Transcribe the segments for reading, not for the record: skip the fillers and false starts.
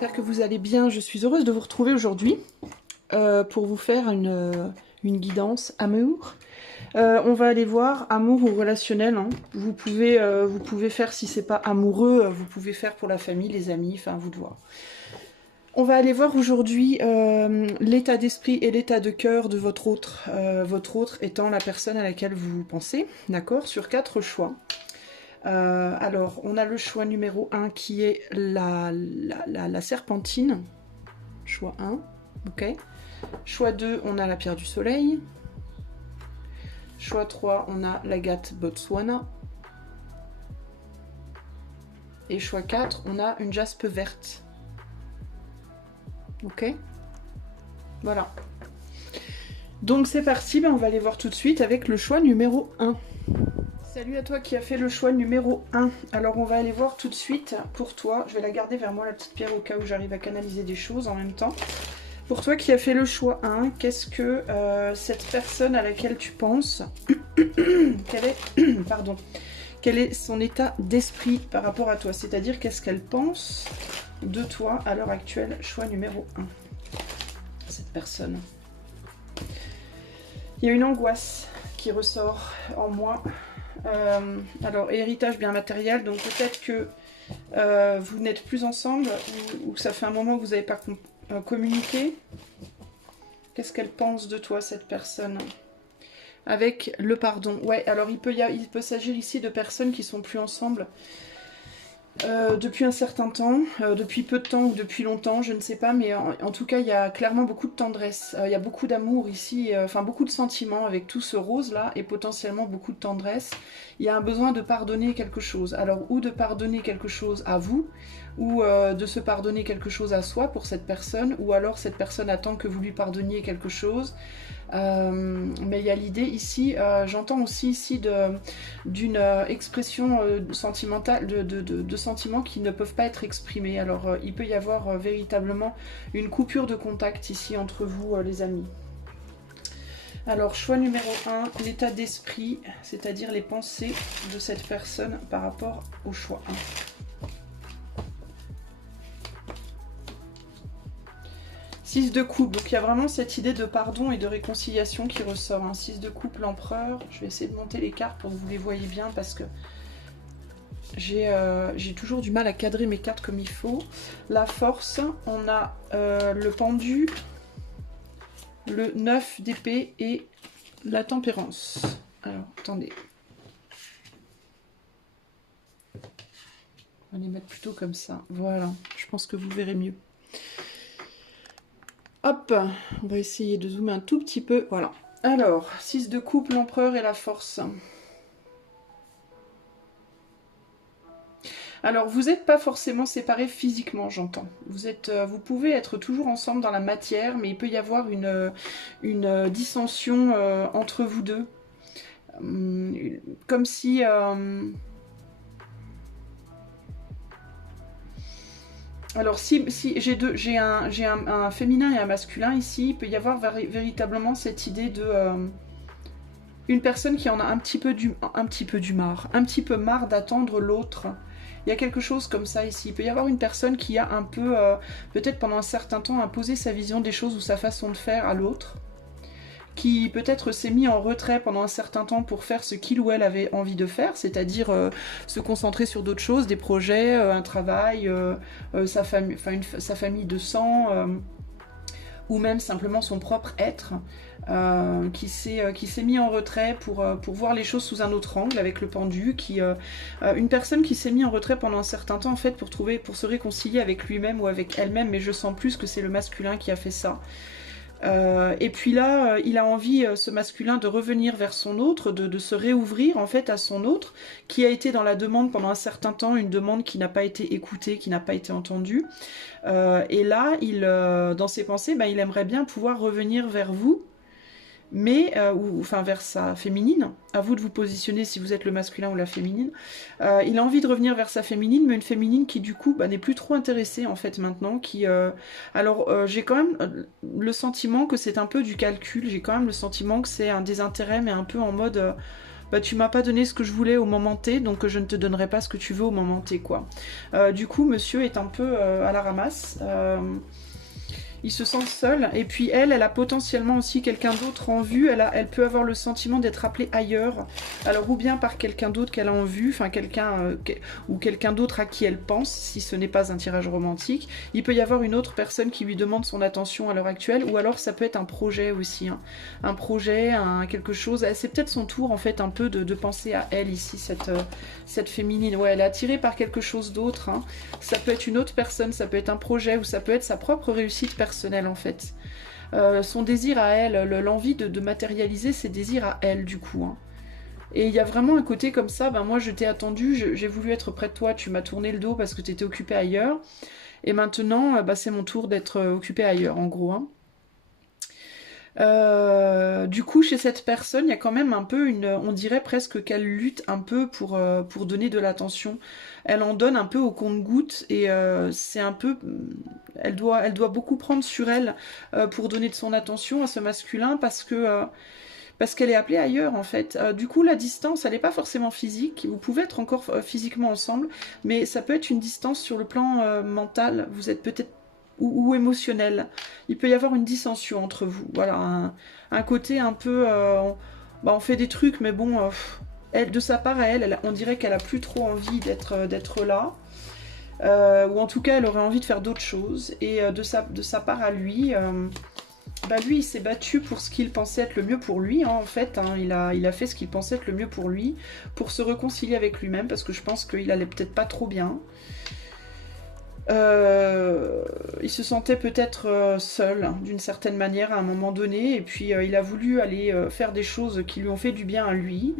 j'espère que vous allez bien. Je suis heureuse de vous retrouver aujourd'hui pour vous faire une guidance amour. On va aller voir amour ou relationnel. Hein. Vous pouvez faire, si c'est pas amoureux, vous pouvez faire pour la famille, les amis, enfin à vous de voir. On va aller voir aujourd'hui l'état d'esprit et l'état de cœur de votre autre étant la personne à laquelle vous pensez, d'accord, sur 4 choix. Alors, on a le choix numéro 1 qui est la serpentine. Choix 1, ok. Choix 2, on a la pierre du soleil. Choix 3, on a l'agate Botswana. Et choix 4, on a une jaspe verte. Ok. Voilà. Donc c'est parti, on va aller voir tout de suite avec le choix numéro 1. Salut à toi qui as fait le choix numéro 1. Alors on va aller voir tout de suite pour toi. Je vais la garder vers moi la petite pierre au cas où j'arrive à canaliser des choses en même temps. Pour toi qui as fait le choix 1, qu'est-ce que cette personne à laquelle tu penses, quel est son état d'esprit par rapport à toi? C'est-à-dire qu'est-ce qu'elle pense de toi à l'heure actuelle? Choix numéro 1. Cette personne. Il y a une angoisse qui ressort en moi. Alors, héritage bien matériel, donc peut-être que vous n'êtes plus ensemble ou ça fait un moment que vous n'avez pas communiqué. Qu'est-ce qu'elle pense de toi, cette personne? Avec le pardon. Ouais, alors il peut s'agir ici de personnes qui sont plus ensemble depuis un certain temps, depuis peu de temps ou depuis longtemps, je ne sais pas, mais en tout cas, il y a clairement beaucoup de tendresse, il y a beaucoup d'amour ici, enfin beaucoup de sentiments avec tout ce rose-là, et potentiellement beaucoup de tendresse. Il y a un besoin de pardonner quelque chose, alors ou de pardonner quelque chose à vous, ou de se pardonner quelque chose à soi pour cette personne, ou alors cette personne attend que vous lui pardonniez quelque chose. Mais il y a l'idée ici, j'entends aussi ici d'une expression sentimentale, de sentiments qui ne peuvent pas être exprimés. Alors il peut y avoir véritablement une coupure de contact ici entre vous les amis. Alors choix numéro 1, l'état d'esprit, c'est-à-dire les pensées de cette personne par rapport au choix 1. 6 de coupe, donc il y a vraiment cette idée de pardon et de réconciliation qui ressort. Hein. 6 de coupe, l'empereur. Je vais essayer de monter les cartes pour que vous les voyez bien parce que j'ai toujours du mal à cadrer mes cartes comme il faut. La force, on a le pendu, le 9 d'épée et la tempérance. Alors, attendez. On va les mettre plutôt comme ça. Voilà, je pense que vous verrez mieux. Hop, on va essayer de zoomer un tout petit peu. Voilà. Alors, 6 de coupe, l'empereur et la force. Alors, vous n'êtes pas forcément séparés physiquement, j'entends. Vous pouvez être toujours ensemble dans la matière, mais il peut y avoir une dissension entre vous deux. Comme si... Alors si j'ai un féminin et un masculin ici, il peut y avoir véritablement cette idée de une personne qui en a un petit peu marre d'attendre l'autre. Il y a quelque chose comme ça ici. Il peut y avoir une personne qui a un peu, peut-être pendant un certain temps, imposé sa vision des choses ou sa façon de faire à l'autre, qui peut-être s'est mis en retrait pendant un certain temps pour faire ce qu'il ou elle avait envie de faire, c'est-à-dire se concentrer sur d'autres choses, des projets, un travail, sa famille de sang, ou même simplement son propre être, qui s'est mis en retrait pour voir les choses sous un autre angle avec le pendu, une personne qui s'est mis en retrait pendant un certain temps en fait pour se réconcilier avec lui-même ou avec elle-même, mais je sens plus que c'est le masculin qui a fait ça. Et puis là, il a envie, ce masculin, de revenir vers son autre, de se réouvrir en fait à son autre, qui a été dans la demande pendant un certain temps, une demande qui n'a pas été écoutée, qui n'a pas été entendue. Et là, dans ses pensées, il aimerait bien pouvoir revenir vers vous, mais enfin vers sa féminine. À vous de vous positionner si vous êtes le masculin ou la féminine. Il a envie de revenir vers sa féminine, mais une féminine qui du coup n'est plus trop intéressée en fait maintenant. Alors j'ai quand même le sentiment que c'est un peu du calcul. J'ai quand même le sentiment que c'est un désintérêt, mais un peu en mode bah tu m'as pas donné ce que je voulais au moment T, donc je ne te donnerai pas ce que tu veux au moment T, quoi. Du coup, monsieur est un peu à la ramasse. Il se sent seul, et puis elle a potentiellement aussi quelqu'un d'autre en vue, elle peut avoir le sentiment d'être appelée ailleurs, alors ou bien par quelqu'un d'autre qu'elle a en vue, enfin quelqu'un ou quelqu'un d'autre à qui elle pense, si ce n'est pas un tirage romantique. Il peut y avoir une autre personne qui lui demande son attention à l'heure actuelle, ou alors ça peut être un projet aussi, hein. Un projet, quelque chose, c'est peut-être son tour en fait un peu de penser à elle ici, cette féminine, ouais, elle est attirée par quelque chose d'autre, hein. Ça peut être une autre personne, ça peut être un projet, ou ça peut être sa propre réussite personnelle en fait. Son désir à elle, l'envie de matérialiser ses désirs à elle du coup, hein. Et il y a vraiment un côté comme ça, ben moi je t'ai attendu, j'ai voulu être près de toi, tu m'as tourné le dos parce que tu étais occupée ailleurs, et maintenant bah, c'est mon tour d'être occupée ailleurs en gros, hein. Du coup, chez cette personne, il y a quand même un peu on dirait presque qu'elle lutte un peu pour donner de l'attention. Elle en donne un peu au compte-gouttes et c'est un peu, elle doit beaucoup prendre sur elle pour donner de son attention à ce masculin parce qu'elle est appelée ailleurs en fait. Du coup, la distance, elle n'est pas forcément physique. Vous pouvez être encore physiquement ensemble, mais ça peut être une distance sur le plan mental. Vous êtes peut-être ou émotionnel. Il peut y avoir une dissension entre vous. Voilà, un côté un peu... bah, on fait des trucs, mais bon, elle, de sa part à elle, on dirait qu'elle a plus trop envie d'être là. Ou en tout cas, elle aurait envie de faire d'autres choses. Et de sa part à lui... bah lui, il s'est battu pour ce qu'il pensait être le mieux pour lui, hein, en fait. Hein, il a fait ce qu'il pensait être le mieux pour lui, pour se réconcilier avec lui-même, parce que je pense qu'il allait peut-être pas trop bien. Il se sentait peut-être seul, hein, d'une certaine manière, à un moment donné, et puis il a voulu aller faire des choses qui lui ont fait du bien à lui.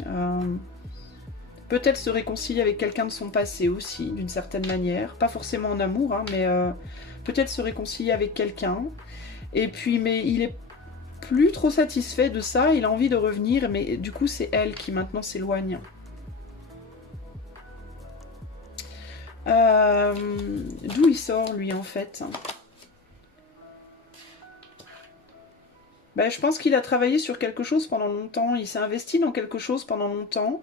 Peut-être se réconcilier avec quelqu'un de son passé aussi, d'une certaine manière. Pas forcément en amour, hein, mais peut-être se réconcilier avec quelqu'un. Et puis, mais il est plus trop satisfait de ça, il a envie de revenir, mais du coup c'est elle qui maintenant s'éloigne. D'où il sort lui en fait? Ben, je pense qu'il a travaillé sur quelque chose pendant longtemps, il s'est investi dans quelque chose pendant longtemps.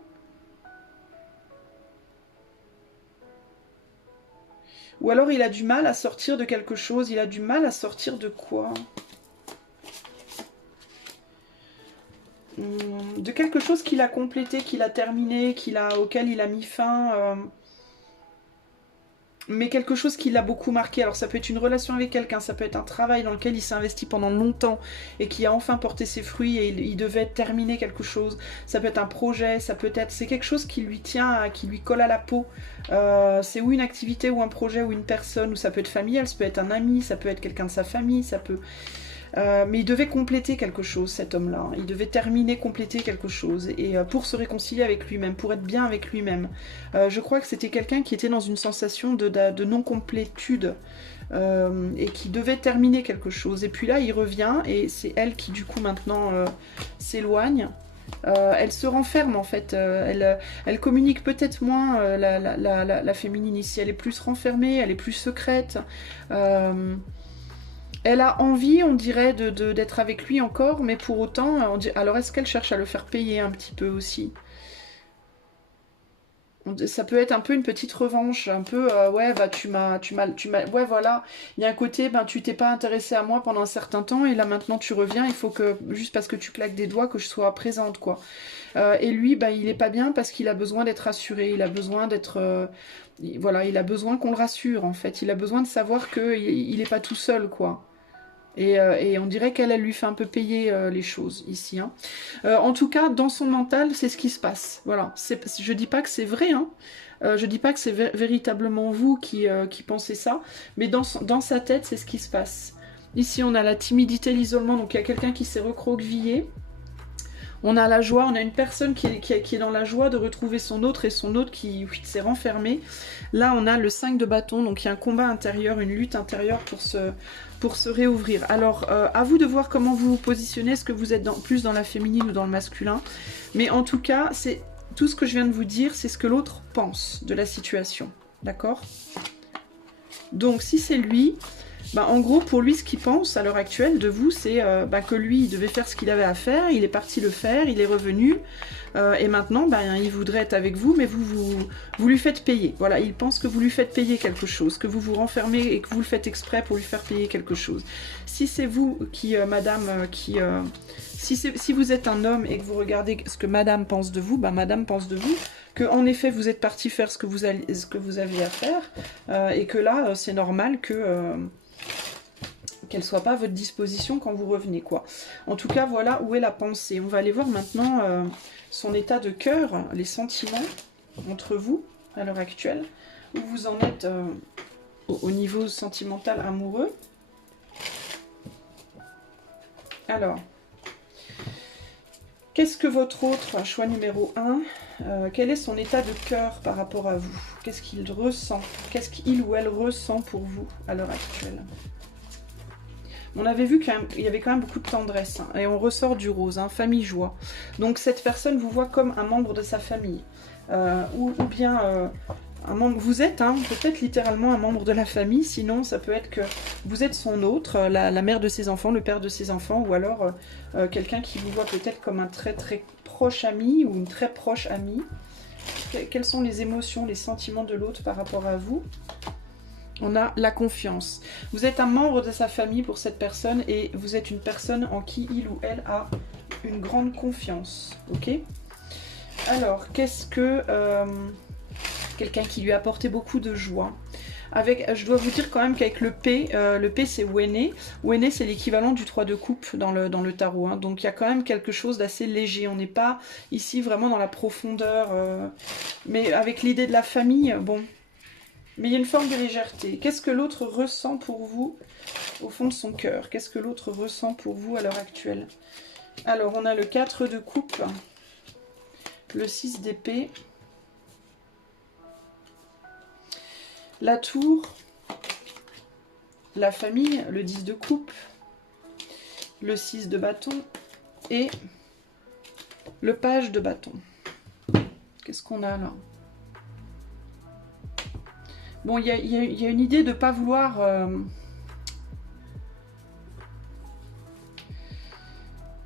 Ou alors il a du mal à sortir de quelque chose, il a du mal à sortir de quoi? De quelque chose qu'il a complété, qu'il a terminé, auquel il a mis fin, mais quelque chose qui l'a beaucoup marqué. Alors ça peut être une relation avec quelqu'un, ça peut être un travail dans lequel il s'est investi pendant longtemps et qui a enfin porté ses fruits et il devait terminer quelque chose. Ça peut être un projet, ça peut être... C'est quelque chose qui lui tient, qui lui colle à la peau. C'est ou une activité ou un projet ou une personne, ou ça peut être familial, ça peut être un ami, ça peut être quelqu'un de sa famille, ça peut... mais il devait compléter quelque chose, cet homme-là. Il devait terminer, compléter quelque chose. Et pour se réconcilier avec lui-même, pour être bien avec lui-même. Je crois que c'était quelqu'un qui était dans une sensation de non-complétude. Et qui devait terminer quelque chose. Et puis là, il revient, et c'est elle qui, du coup, maintenant s'éloigne. Elle se renferme, en fait. Elle communique peut-être moins, la féminine ici. Elle est plus renfermée, elle est plus secrète. Elle a envie, on dirait, d'être avec lui encore, mais pour autant, alors est-ce qu'elle cherche à le faire payer un petit peu aussi? Ça peut être un peu une petite revanche, un peu, ouais, bah ouais, voilà, il y a un côté, ben tu t'es pas intéressé à moi pendant un certain temps, et là maintenant tu reviens, il faut que, juste parce que tu claques des doigts, que je sois présente, quoi. Et lui, ben il est pas bien parce qu'il a besoin d'être rassuré, il a besoin d'être... voilà, il a besoin qu'on le rassure, en fait, il a besoin de savoir qu'il est pas tout seul, quoi. Et on dirait qu'elle lui fait un peu payer les choses ici, hein. En tout cas, dans son mental, c'est ce qui se passe. Voilà. Je dis pas que c'est vrai, hein. Je dis pas que c'est véritablement vous qui pensez ça, mais dans sa tête, c'est ce qui se passe. Ici, on a la timidité, l'isolement, donc il y a quelqu'un qui s'est recroquevillé. On a la joie, on a une personne qui est dans la joie de retrouver son autre, et son autre qui s'est renfermé. Là, on a le 5 de bâton, donc il y a un combat intérieur, une lutte intérieure pour se réouvrir. Alors, à vous de voir comment vous vous positionnez, est-ce que vous êtes plus dans la féminine ou dans le masculin. Mais en tout cas, c'est tout ce que je viens de vous dire, c'est ce que l'autre pense de la situation. D'accord? Donc, si c'est lui... Bah, en gros, pour lui, ce qu'il pense à l'heure actuelle de vous, c'est que lui, il devait faire ce qu'il avait à faire, il est parti le faire, il est revenu, et maintenant, il voudrait être avec vous, mais vous lui faites payer. Voilà, il pense que vous lui faites payer quelque chose, que vous vous renfermez et que vous le faites exprès pour lui faire payer quelque chose. Si c'est vous qui, madame, si vous êtes un homme et que vous regardez ce que madame pense de vous, madame pense de vous que en effet vous êtes parti faire ce que vous aviez à faire, et que là, c'est normal que... qu'elle soit pas à votre disposition quand vous revenez, quoi. En tout cas, voilà où est la pensée. On va aller voir maintenant son état de cœur, les sentiments entre vous à l'heure actuelle, où vous en êtes au niveau sentimental amoureux. Alors, qu'est-ce que votre autre, choix numéro 1, quel est son état de cœur par rapport à vous? Qu'est-ce qu'il ressent? Qu'est-ce qu'il ou elle ressent pour vous à l'heure actuelle? On avait vu qu'il y avait quand même beaucoup de tendresse, et on ressort du rose, famille joie. Donc cette personne vous voit comme un membre de sa famille, ou bien un membre. Vous êtes peut-être littéralement un membre de la famille, sinon ça peut être que vous êtes son autre, la mère de ses enfants, le père de ses enfants, ou alors quelqu'un qui vous voit peut-être comme un très très proche ami ou une très proche amie. Quelles sont les émotions, les sentiments de l'autre par rapport à vous? On a la confiance. Vous êtes un membre de sa famille pour cette personne et vous êtes une personne en qui il ou elle a une grande confiance. Ok? Alors, qu'est-ce que... quelqu'un qui lui a apporté beaucoup de joie. Je dois vous dire quand même qu'avec le P c'est Wene. Wene c'est l'équivalent du 3 de coupe dans le tarot. Donc il y a quand même quelque chose d'assez léger. On n'est pas ici vraiment dans la profondeur. Mais avec l'idée de la famille, bon... Mais il y a une forme de légèreté. Qu'est-ce que l'autre ressent pour vous au fond de son cœur? Qu'est-ce que l'autre ressent pour vous à l'heure actuelle? Alors, on a le 4 de coupe, le 6 d'épée, la tour, la famille, le 10 de coupe, le 6 de bâton et le page de bâton. Qu'est-ce qu'on a là? Bon, il y a une idée de ne pas vouloir...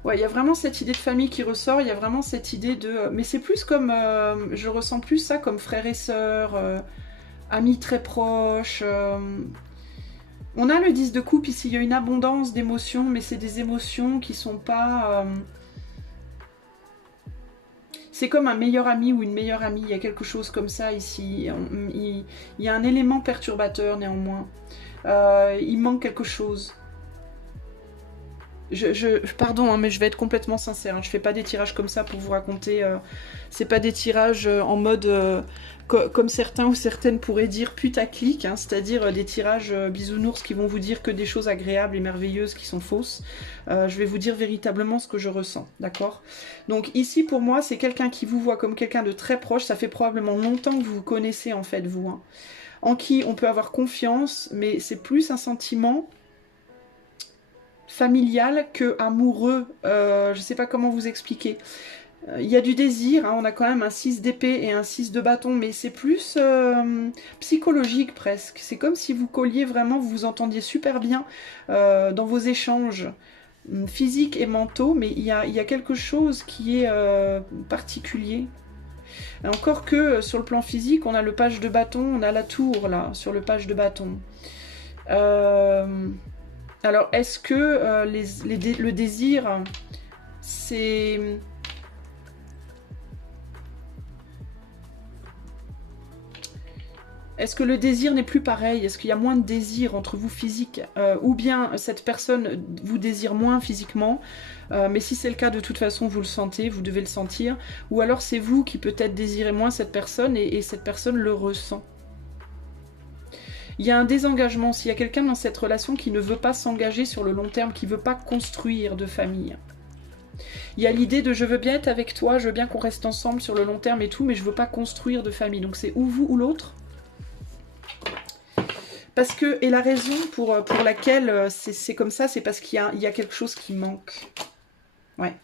Ouais, il y a vraiment cette idée de famille qui ressort, il y a vraiment cette idée de... Mais c'est plus comme... je ressens plus ça comme frères et sœurs, amis très proches. On a le 10 de coupe ici, il y a une abondance d'émotions, mais c'est des émotions qui sont pas... C'est comme un meilleur ami ou une meilleure amie, il y a quelque chose comme ça ici. Il y a un élément perturbateur néanmoins. Il manque quelque chose. Pardon, mais je vais être complètement sincère. Je fais pas des tirages comme ça pour vous raconter. C'est pas des tirages en mode comme certains ou certaines pourraient dire putaclic, c'est-à-dire des tirages bisounours qui vont vous dire que des choses agréables et merveilleuses qui sont fausses. Je vais vous dire véritablement ce que je ressens, d'accord? Donc ici pour moi c'est quelqu'un qui vous voit comme quelqu'un de très proche. Ça fait probablement longtemps que vous vous connaissez en fait vous, en qui on peut avoir confiance, mais c'est plus un sentiment familial que amoureux. Je sais pas comment vous expliquer. Il y a du désir, on a quand même un 6 d'épée et un 6 de bâton, mais c'est plus psychologique presque. C'est comme si vous colliez vraiment, vous vous entendiez super bien dans vos échanges physiques et mentaux, mais il y a quelque chose qui est particulier. Encore que sur le plan physique, on a le page de bâton, on a la tour là, sur le page de bâton. Alors, est-ce que le désir, c'est... Est-ce que le désir n'est plus pareil? Est-ce qu'il y a moins de désir entre vous physique, ou bien cette personne vous désire moins physiquement, mais si c'est le cas, de toute façon, vous le sentez, vous devez le sentir. Ou alors c'est vous qui peut-être désirez moins cette personne et cette personne le ressent. Il y a un désengagement. S'il y a quelqu'un dans cette relation qui ne veut pas s'engager sur le long terme, qui ne veut pas construire de famille. Il y a l'idée de je veux bien être avec toi, je veux bien qu'on reste ensemble sur le long terme et tout, mais je veux pas construire de famille. Donc c'est ou vous ou l'autre. Parce que, et la raison pour laquelle c'est comme ça, c'est parce qu'il y a quelque chose qui manque. Ouais.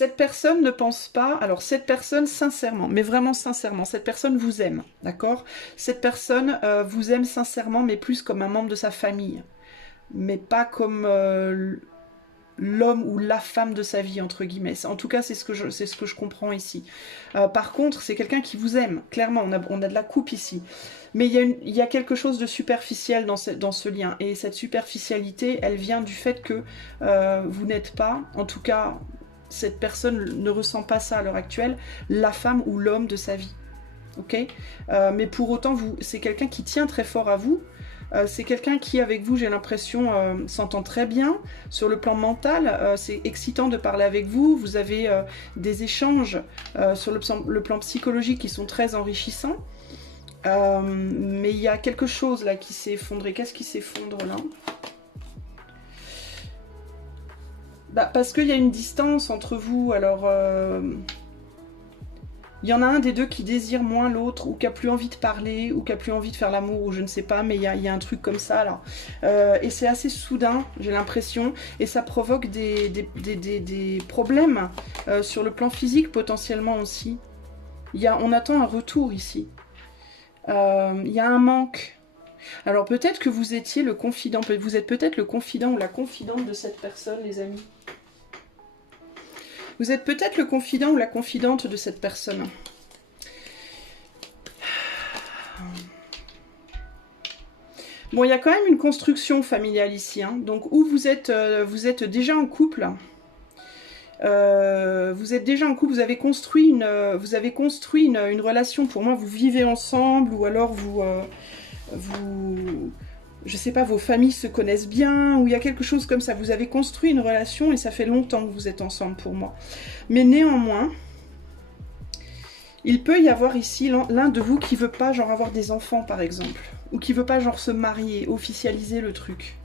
Cette personne ne pense pas, alors cette personne sincèrement, mais vraiment sincèrement, cette personne vous aime, d'accord? Cette personne vous aime sincèrement, mais plus comme un membre de sa famille, mais pas comme l'homme ou la femme de sa vie, entre guillemets. En tout cas, c'est ce que je comprends ici. Par contre, c'est quelqu'un qui vous aime, clairement, on a de la coupe ici. Mais il y a quelque chose de superficiel dans ce lien, et cette superficialité, elle vient du fait que vous n'êtes pas, en tout cas, cette personne ne ressent pas ça à l'heure actuelle, la femme ou l'homme de sa vie. Ok, mais pour autant, c'est quelqu'un qui tient très fort à vous. C'est quelqu'un qui, avec vous, j'ai l'impression, s'entend très bien. Sur le plan mental, c'est excitant de parler avec vous. Vous avez des échanges sur le plan psychologique qui sont très enrichissants. Mais il y a quelque chose là qui s'est effondré. Qu'est-ce qui s'effondre là? Bah, parce qu'il y a une distance entre vous. Alors... il y en a un des deux qui désire moins l'autre, ou qui a plus envie de parler, ou qui a plus envie de faire l'amour, ou je ne sais pas, mais il y a un truc comme ça là. Et c'est assez soudain, j'ai l'impression, et ça provoque des problèmes sur le plan physique potentiellement aussi. On attend un retour ici. Il y a un manque. Alors peut-être que vous étiez le confident, vous êtes peut-être le confident ou la confidente de cette personne, les amis. Vous êtes peut-être le confident ou la confidente de cette personne. Bon, il y a quand même une construction familiale ici. Hein. Donc, où vous êtes déjà en couple. Vous êtes déjà en couple, vous avez construit une relation. Pour moi, vous vivez ensemble, ou alors je sais pas, vos familles se connaissent bien, ou il y a quelque chose comme ça. Vous avez construit une relation et ça fait longtemps que vous êtes ensemble pour moi. Mais néanmoins, il peut y avoir ici l'un de vous qui veut pas genre avoir des enfants par exemple, ou qui veut pas genre se marier, officialiser le truc.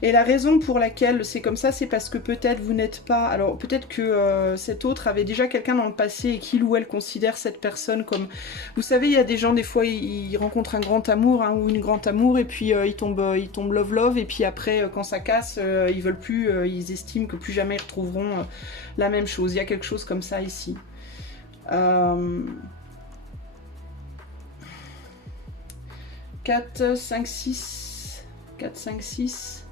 Et la raison pour laquelle c'est comme ça, c'est parce que peut-être vous n'êtes pas... Alors peut-être que cet autre avait déjà quelqu'un dans le passé et qu'il ou elle considère cette personne comme... Vous savez, il y a des gens, des fois, ils rencontrent un grand amour hein, ou une grande amour et puis ils tombent love et puis après, quand ça casse, ils veulent plus, ils estiment que plus jamais ils retrouveront la même chose. Il y a quelque chose comme ça ici. 4, 5, 6... 4, 5, 6...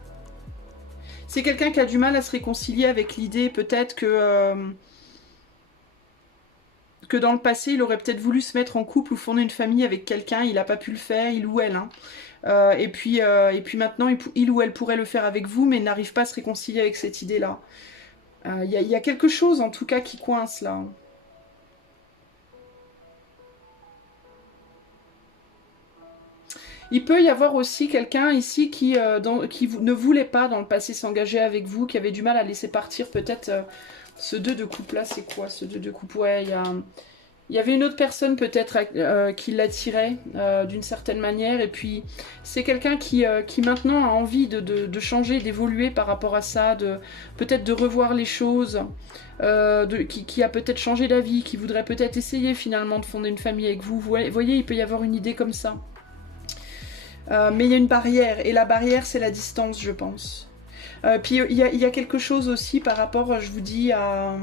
C'est quelqu'un qui a du mal à se réconcilier avec l'idée peut-être que dans le passé, il aurait peut-être voulu se mettre en couple ou fonder une famille avec quelqu'un, il n'a pas pu le faire, il ou elle. Hein. Et puis maintenant, il ou elle pourrait le faire avec vous, mais n'arrive pas à se réconcilier avec cette idée-là. Il y a quelque chose en tout cas qui coince là. Il peut y avoir aussi quelqu'un ici qui ne voulait pas dans le passé s'engager avec vous, qui avait du mal à laisser partir peut-être ce 2 de coupe là, c'est quoi ce 2 de coupe? Ouais, il y avait une autre personne peut-être qui l'attirait d'une certaine manière, et puis c'est quelqu'un qui maintenant a envie de changer, d'évoluer par rapport à ça, peut-être de revoir les choses, qui a peut-être changé d'avis, qui voudrait peut-être essayer finalement de fonder une famille avec vous. Vous voyez, il peut y avoir une idée comme ça. Mais il y a une barrière, et la barrière c'est la distance, je pense. Puis il y a quelque chose aussi par rapport, je vous dis, à...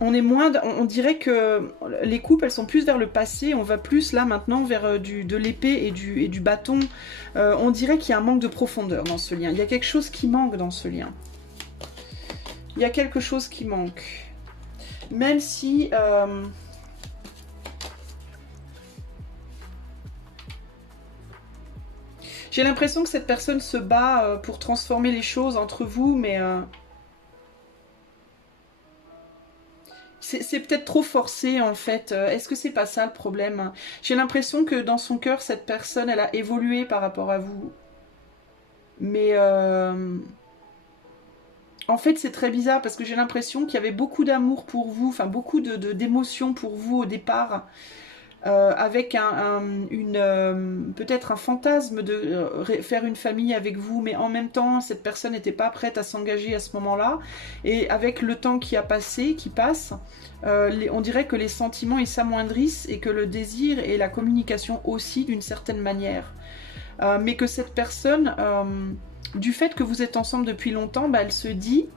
On dirait que les coupes, elles sont plus vers le passé, on va plus là maintenant vers de l'épée et du bâton. On dirait qu'il y a un manque de profondeur dans ce lien. Il y a quelque chose qui manque dans ce lien. Il y a quelque chose qui manque. Même si... j'ai l'impression que cette personne se bat pour transformer les choses entre vous, mais c'est peut-être trop forcé en fait. Est-ce que c'est pas ça le problème? J'ai l'impression que dans son cœur, cette personne, elle a évolué par rapport à vous. Mais en fait, c'est très bizarre parce que j'ai l'impression qu'il y avait beaucoup d'amour pour vous, enfin beaucoup d'émotions pour vous au départ. Avec peut-être un fantasme de faire une famille avec vous, mais en même temps, cette personne n'était pas prête à s'engager à ce moment-là. Et avec le temps qui passe, on dirait que les sentiments ils s'amoindrissent et que le désir et la communication aussi d'une certaine manière. Mais que cette personne, du fait que vous êtes ensemble depuis longtemps, bah, elle se dit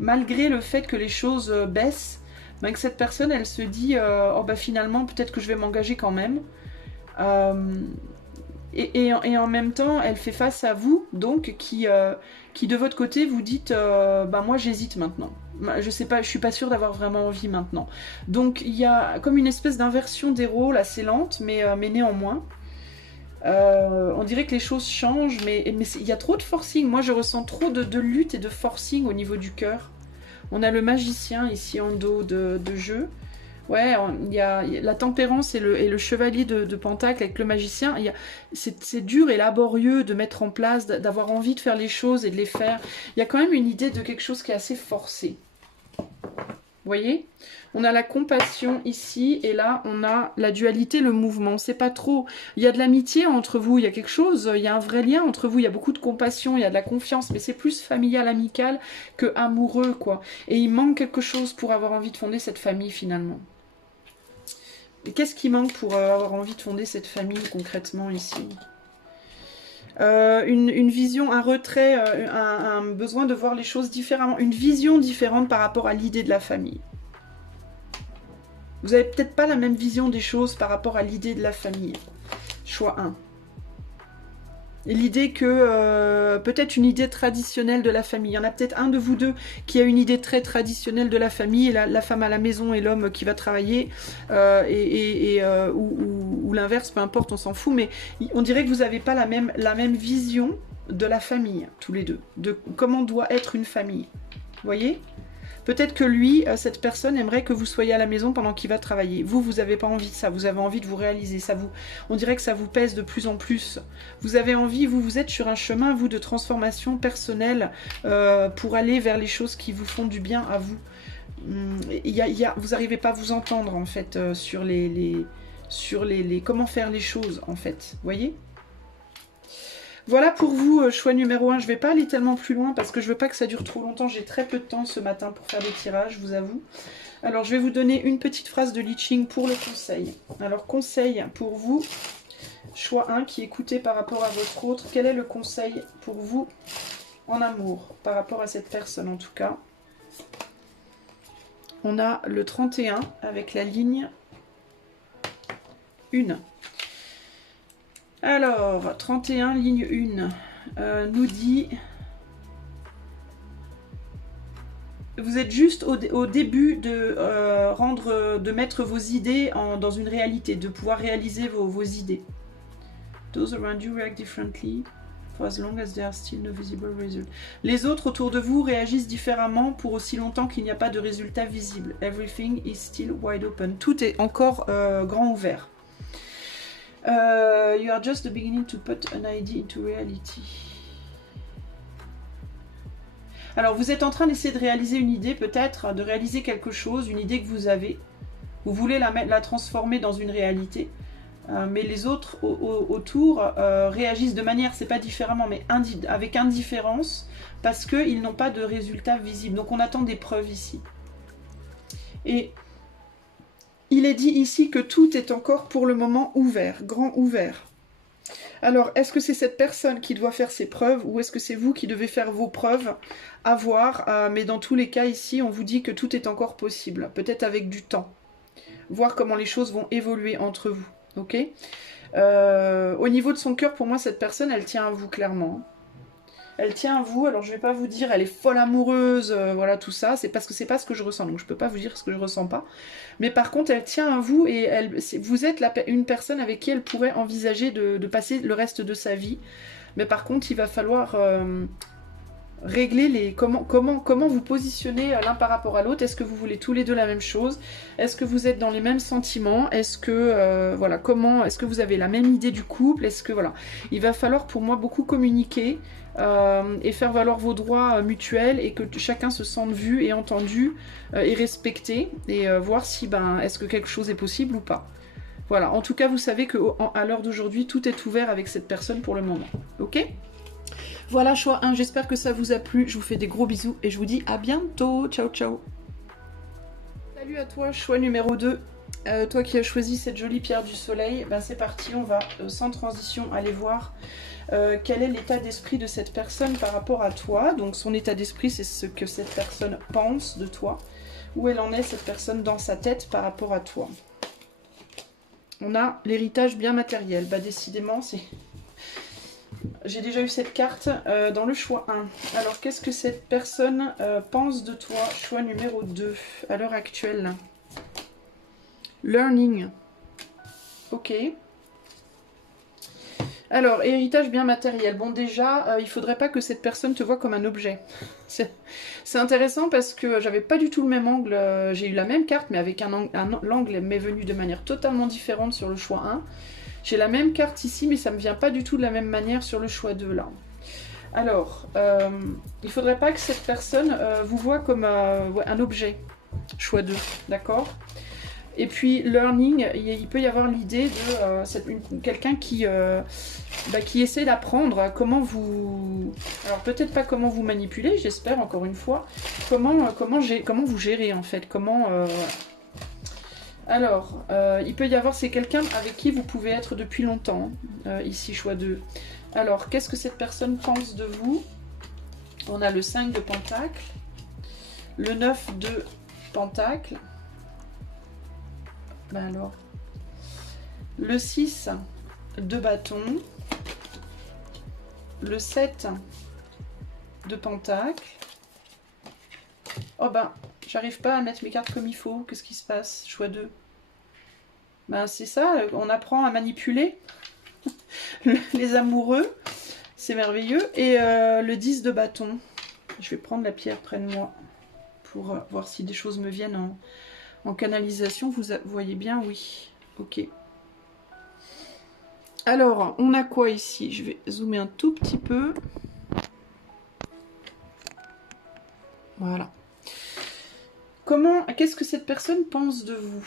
malgré le fait que les choses baissent, ben que cette personne, elle se dit oh bah finalement, peut-être que je vais m'engager quand même. Et en même temps, elle fait face à vous, donc, qui de votre côté, vous dites bah moi j'hésite maintenant. Je sais pas, je suis pas sûre d'avoir vraiment envie maintenant. Donc il y a comme une espèce d'inversion des rôles assez lente, mais néanmoins. On dirait que les choses changent, mais il y a trop de forcing. Moi, je ressens trop de lutte et de forcing au niveau du cœur. On a le magicien ici en dos de jeu. Ouais, il y a la tempérance et le chevalier de Pentacle avec le magicien. C'est dur et laborieux de mettre en place, d'avoir envie de faire les choses et de les faire. Il y a quand même une idée de quelque chose qui est assez forcé. Vous voyez? On a la compassion ici, et là, on a la dualité, le mouvement. C'est pas trop... Il y a de l'amitié entre vous, il y a quelque chose, il y a un vrai lien entre vous, il y a beaucoup de compassion, il y a de la confiance, mais c'est plus familial, amical que amoureux, quoi. Et il manque quelque chose pour avoir envie de fonder cette famille, finalement. Et qu'est-ce qui manque pour avoir envie de fonder cette famille, concrètement, ici ? Une vision, un retrait, un besoin de voir les choses différemment, une vision différente par rapport à l'idée de la famille. Vous n'avez peut-être pas la même vision des choses par rapport à l'idée de la famille. Choix 1. Et l'idée que, peut-être une idée traditionnelle de la famille. Il y en a peut-être un de vous deux qui a une idée très traditionnelle de la famille, et la femme à la maison et l'homme qui va travailler, ou l'inverse, peu importe, on s'en fout, mais on dirait que vous n'avez pas la même vision de la famille, tous les deux, de comment doit être une famille. Vous voyez ? Peut-être que lui, cette personne, aimerait que vous soyez à la maison pendant qu'il va travailler. Vous n'avez pas envie de ça. Vous avez envie de vous réaliser. On dirait que ça vous pèse de plus en plus. Vous avez envie, vous êtes sur un chemin, vous, de transformation personnelle pour aller vers les choses qui vous font du bien à vous. Vous n'arrivez pas à vous entendre, en fait, sur comment faire les choses, en fait. Vous voyez ? Voilà pour vous, choix numéro 1. Je ne vais pas aller tellement plus loin parce que je ne veux pas que ça dure trop longtemps. J'ai très peu de temps ce matin pour faire des tirages, je vous avoue. Alors, je vais vous donner une petite phrase de Li Ching pour le conseil. Alors, conseil pour vous, choix 1 qui écoutez par rapport à votre autre. Quel est le conseil pour vous en amour par rapport à cette personne, en tout cas? On a le 31 avec la ligne 1. Alors, 31, ligne 1, nous dit... Vous êtes juste au début de mettre vos idées dans une réalité, de pouvoir réaliser vos idées. Those around you react differently for as long as there are still no visible result. Les autres autour de vous réagissent différemment pour aussi longtemps qu'il n'y a pas de résultat visible. Everything is still wide open. Tout est encore grand ouvert. You are just the beginning to put an idea into reality. Alors, vous êtes en train d'essayer de réaliser une idée, peut-être, de réaliser quelque chose, une idée que vous avez. Vous voulez la transformer dans une réalité, mais les autres autour réagissent de manière, c'est pas différemment, mais avec indifférence, parce qu'ils n'ont pas de résultat visible. Donc, on attend des preuves ici. Et... il est dit ici que tout est encore pour le moment ouvert, grand ouvert. Alors, est-ce que c'est cette personne qui doit faire ses preuves ou est-ce que c'est vous qui devez faire vos preuves? À voir, mais dans tous les cas ici, on vous dit que tout est encore possible, peut-être avec du temps. Voir comment les choses vont évoluer entre vous, ok? Au niveau de son cœur, pour moi, cette personne, elle tient à vous clairement. Elle tient à vous, alors je vais pas vous dire elle est folle amoureuse, voilà tout ça, c'est parce que c'est pas ce que je ressens, donc je peux pas vous dire ce que je ressens pas. Mais par contre elle tient à vous et vous êtes une personne avec qui elle pourrait envisager de passer le reste de sa vie. Mais par contre il va falloir régler comment vous positionnez l'un par rapport à l'autre. Est-ce que vous voulez tous les deux la même chose? Est-ce que vous êtes dans les mêmes sentiments? Est-ce que voilà, est-ce que vous avez la même idée du couple? Est-ce que voilà, il va falloir pour moi beaucoup communiquer et faire valoir vos droits mutuels et que chacun se sente vu et entendu et respecté et voir si est-ce que quelque chose est possible ou pas. Voilà, en tout cas vous savez que à l'heure d'aujourd'hui tout est ouvert avec cette personne pour le moment. Ok? Voilà, choix 1, j'espère que ça vous a plu, je vous fais des gros bisous et je vous dis à bientôt, ciao ciao. Salut à toi, choix numéro 2. Toi qui as choisi cette jolie pierre du soleil, ben c'est parti, on va sans transition aller voir quel est l'état d'esprit de cette personne par rapport à toi. Donc son état d'esprit, c'est ce que cette personne pense de toi. Où elle en est, cette personne, dans sa tête par rapport à toi. On a l'héritage bien matériel. Bah décidément, c'est... J'ai déjà eu cette carte dans le choix 1. Alors, qu'est-ce que cette personne pense de toi? Choix numéro 2, à l'heure actuelle. Learning. Ok. Alors, héritage bien matériel. Bon, déjà, il faudrait pas que cette personne te voie comme un objet. C'est intéressant parce que j'avais pas du tout le même angle. J'ai eu la même carte, mais avec l'angle m'est venu de manière totalement différente sur le choix 1. J'ai la même carte ici, mais ça me vient pas du tout de la même manière sur le choix 2, là. Alors, il faudrait pas que cette personne vous voie comme ouais, un objet. Choix 2, d'accord? Et puis, learning, il peut y avoir l'idée de quelqu'un qui essaie d'apprendre comment vous... Alors, peut-être pas comment vous manipuler, j'espère, encore une fois. Comment vous gérez, en fait. Alors, il peut y avoir... C'est quelqu'un avec qui vous pouvez être depuis longtemps. Ici, choix 2. Alors, qu'est-ce que cette personne pense de vous? On a le 5 de Pentacle. Le 9 de Pentacle. Ben alors, le 6 de bâton, le 7 de pentacle. Oh ben, j'arrive pas à mettre mes cartes comme il faut. Qu'est-ce qui se passe? Choix 2. Ben c'est ça, on apprend à manipuler les amoureux. C'est merveilleux. Et le 10 de bâton. Je vais prendre la pierre près de moi pour voir si des choses me viennent en canalisation. Vous voyez bien, oui. Ok. Alors, on a quoi ici? Je vais zoomer un tout petit peu. Voilà. Qu'est-ce que cette personne pense de vous?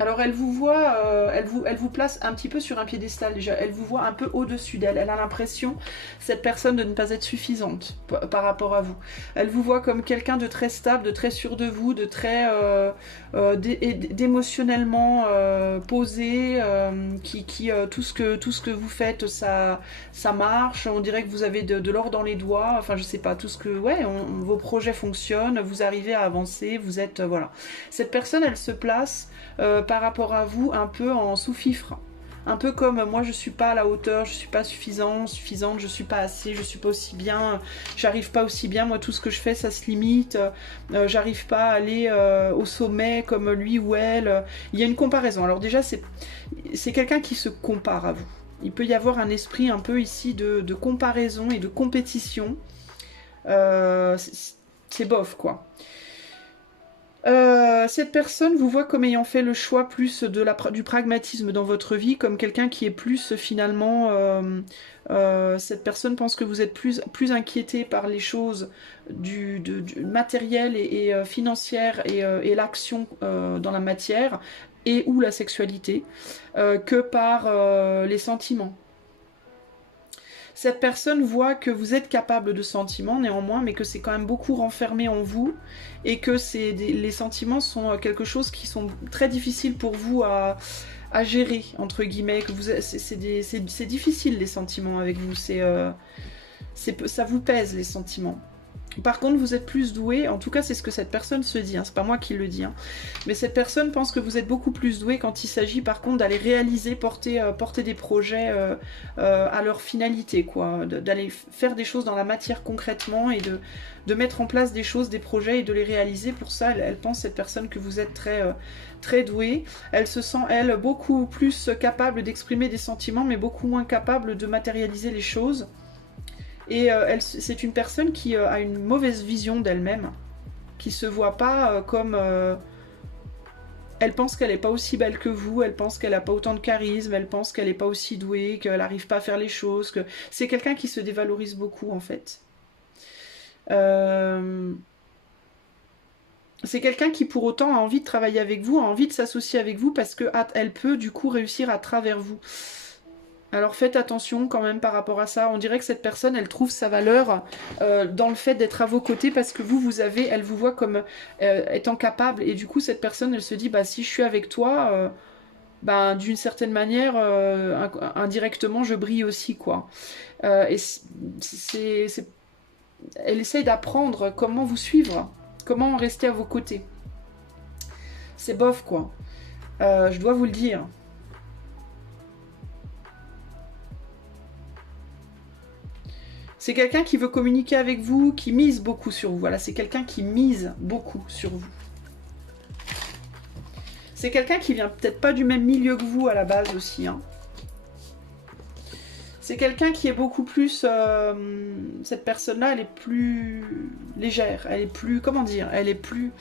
Alors elle vous voit, elle vous place un petit peu sur un piédestal déjà, elle vous voit un peu au-dessus d'elle, elle a l'impression, cette personne, de ne pas être suffisante par rapport à vous. Elle vous voit comme quelqu'un de très stable, de très sûr de vous, de très d'émotionnellement posé, qui tout ce que vous faites, ça marche, on dirait que vous avez de l'or dans les doigts, enfin je sais pas, tout ce que, ouais, vos projets fonctionnent, vous arrivez à avancer, vous êtes, voilà. Cette personne, elle se place par rapport à vous un peu en sous-fifre, un peu comme moi je suis pas à la hauteur, je suis pas suffisante, je suis pas assez, je suis pas aussi bien, j'arrive pas aussi bien, moi tout ce que je fais ça se limite, j'arrive pas à aller au sommet comme lui ou elle. Il y a une comparaison. Alors déjà c'est quelqu'un qui se compare à vous. Il peut y avoir un esprit un peu ici de comparaison et de compétition. C'est bof quoi. Cette personne vous voit comme ayant fait le choix plus du pragmatisme dans votre vie, comme quelqu'un qui est plus finalement... cette personne pense que vous êtes plus inquiété par les choses du matériel et financière et l'action dans la matière et ou la sexualité que par les sentiments. Cette personne voit que vous êtes capable de sentiments néanmoins, mais que c'est quand même beaucoup renfermé en vous et que les sentiments sont quelque chose qui sont très difficiles pour vous à gérer, entre guillemets. C'est difficile les sentiments avec vous, ça vous pèse les sentiments. Par contre, vous êtes plus doué, en tout cas c'est ce que cette personne se dit, hein, c'est pas moi qui le dis, hein. Mais cette personne pense que vous êtes beaucoup plus doué quand il s'agit par contre d'aller réaliser, porter des projets à leur finalité, quoi, d'aller faire des choses dans la matière concrètement et de mettre en place des choses, des projets et de les réaliser. Pour ça, elle pense, cette personne, que vous êtes très doué. Elle se sent, elle, beaucoup plus capable d'exprimer des sentiments, mais beaucoup moins capable de matérialiser les choses. Et c'est une personne qui a une mauvaise vision d'elle-même, qui se voit pas comme... elle pense qu'elle n'est pas aussi belle que vous, elle pense qu'elle n'a pas autant de charisme, elle pense qu'elle n'est pas aussi douée, qu'elle n'arrive pas à faire les choses. C'est quelqu'un qui se dévalorise beaucoup en fait. C'est quelqu'un qui pour autant a envie de travailler avec vous, a envie de s'associer avec vous parce qu'elle peut du coup réussir à travers vous. Alors faites attention quand même par rapport à ça. On dirait que cette personne, elle trouve sa valeur dans le fait d'être à vos côtés parce que elle vous voit comme étant capable. Et du coup, cette personne, elle se dit, bah si je suis avec toi, bah, d'une certaine manière, indirectement, je brille aussi, quoi. Et elle essaye d'apprendre comment vous suivre, comment rester à vos côtés. C'est bof, quoi. Je dois vous le dire. C'est quelqu'un qui veut communiquer avec vous, qui mise beaucoup sur vous. Voilà, c'est quelqu'un qui mise beaucoup sur vous. C'est quelqu'un qui vient peut-être pas du même milieu que vous à la base aussi. Hein. C'est quelqu'un qui est beaucoup plus... cette personne-là, elle est plus légère. Elle est plus... Comment dire? Elle est plus...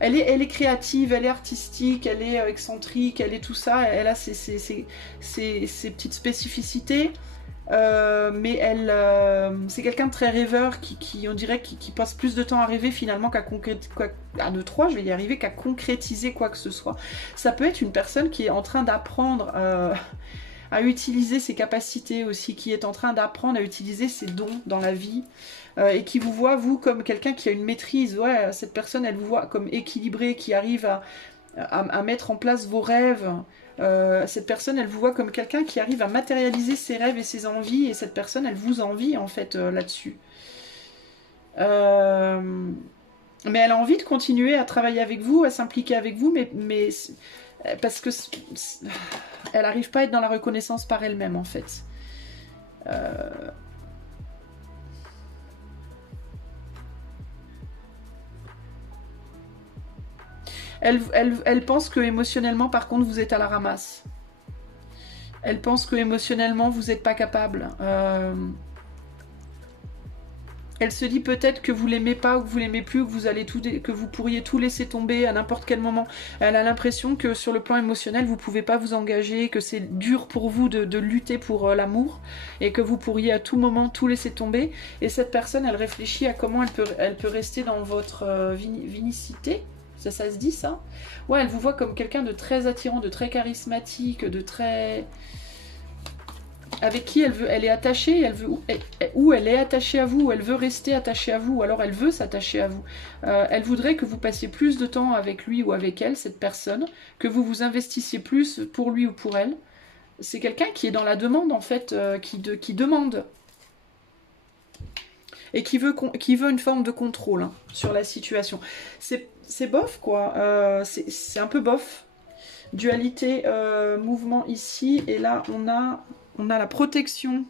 Elle est créative, elle est artistique, elle est excentrique, elle est tout ça. Elle a ses petites spécificités. Mais c'est quelqu'un de très rêveur on dirait, qui passe plus de temps à rêver finalement qu'à concrétiser quoi que ce soit. Ça peut être une personne qui est en train d'apprendre à utiliser ses capacités aussi, qui est en train d'apprendre à utiliser ses dons dans la vie et qui vous voit, vous, comme quelqu'un qui a une maîtrise. Ouais, cette personne, elle vous voit comme équilibré, qui arrive à mettre en place vos rêves. Cette personne, elle vous voit comme quelqu'un qui arrive à matérialiser ses rêves et ses envies, et cette personne, elle vous envie en fait là-dessus. Mais elle a envie de continuer à travailler avec vous, à s'impliquer avec vous, mais parce que elle n'arrive pas à être dans la reconnaissance par elle-même en fait. Elle pense que émotionnellement, par contre, vous êtes à la ramasse. Elle pense que émotionnellement, vous n'êtes pas capable. Elle se dit peut-être que vous l'aimez pas ou que vous l'aimez plus, que vous pourriez tout laisser tomber à n'importe quel moment. Elle a l'impression que sur le plan émotionnel, vous pouvez pas vous engager, que c'est dur pour vous de lutter pour l'amour et que vous pourriez à tout moment tout laisser tomber. Et cette personne, elle réfléchit à comment elle peut rester dans votre vinicité. Ça se dit ça? Ouais, elle vous voit comme quelqu'un de très attirant, de très charismatique, de très... Avec qui elle est attachée, ou elle est attachée à vous, ou elle veut rester attachée à vous, ou alors elle veut s'attacher à vous. Elle voudrait que vous passiez plus de temps avec lui ou avec elle, cette personne, que vous vous investissiez plus pour lui ou pour elle. C'est quelqu'un qui est dans la demande, en fait, qui demande. Et qui veut une forme de contrôle hein, sur la situation. C'est bof, quoi. C'est un peu bof. Dualité, mouvement ici. Et là, on a la protection.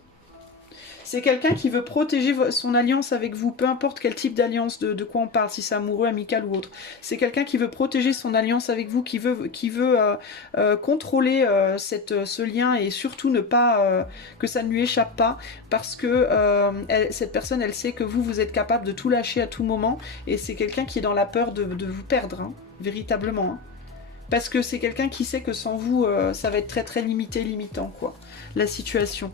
C'est quelqu'un qui veut protéger son alliance avec vous, peu importe quel type d'alliance, de quoi on parle, si c'est amoureux, amical ou autre. C'est quelqu'un qui veut protéger son alliance avec vous, qui veut contrôler ce lien et surtout ne pas que ça ne lui échappe pas, parce que cette personne, elle sait que vous êtes capable de tout lâcher à tout moment, et c'est quelqu'un qui est dans la peur de vous perdre, hein, véritablement. Hein. Parce que c'est quelqu'un qui sait que sans vous, ça va être très très limitant, quoi, la situation.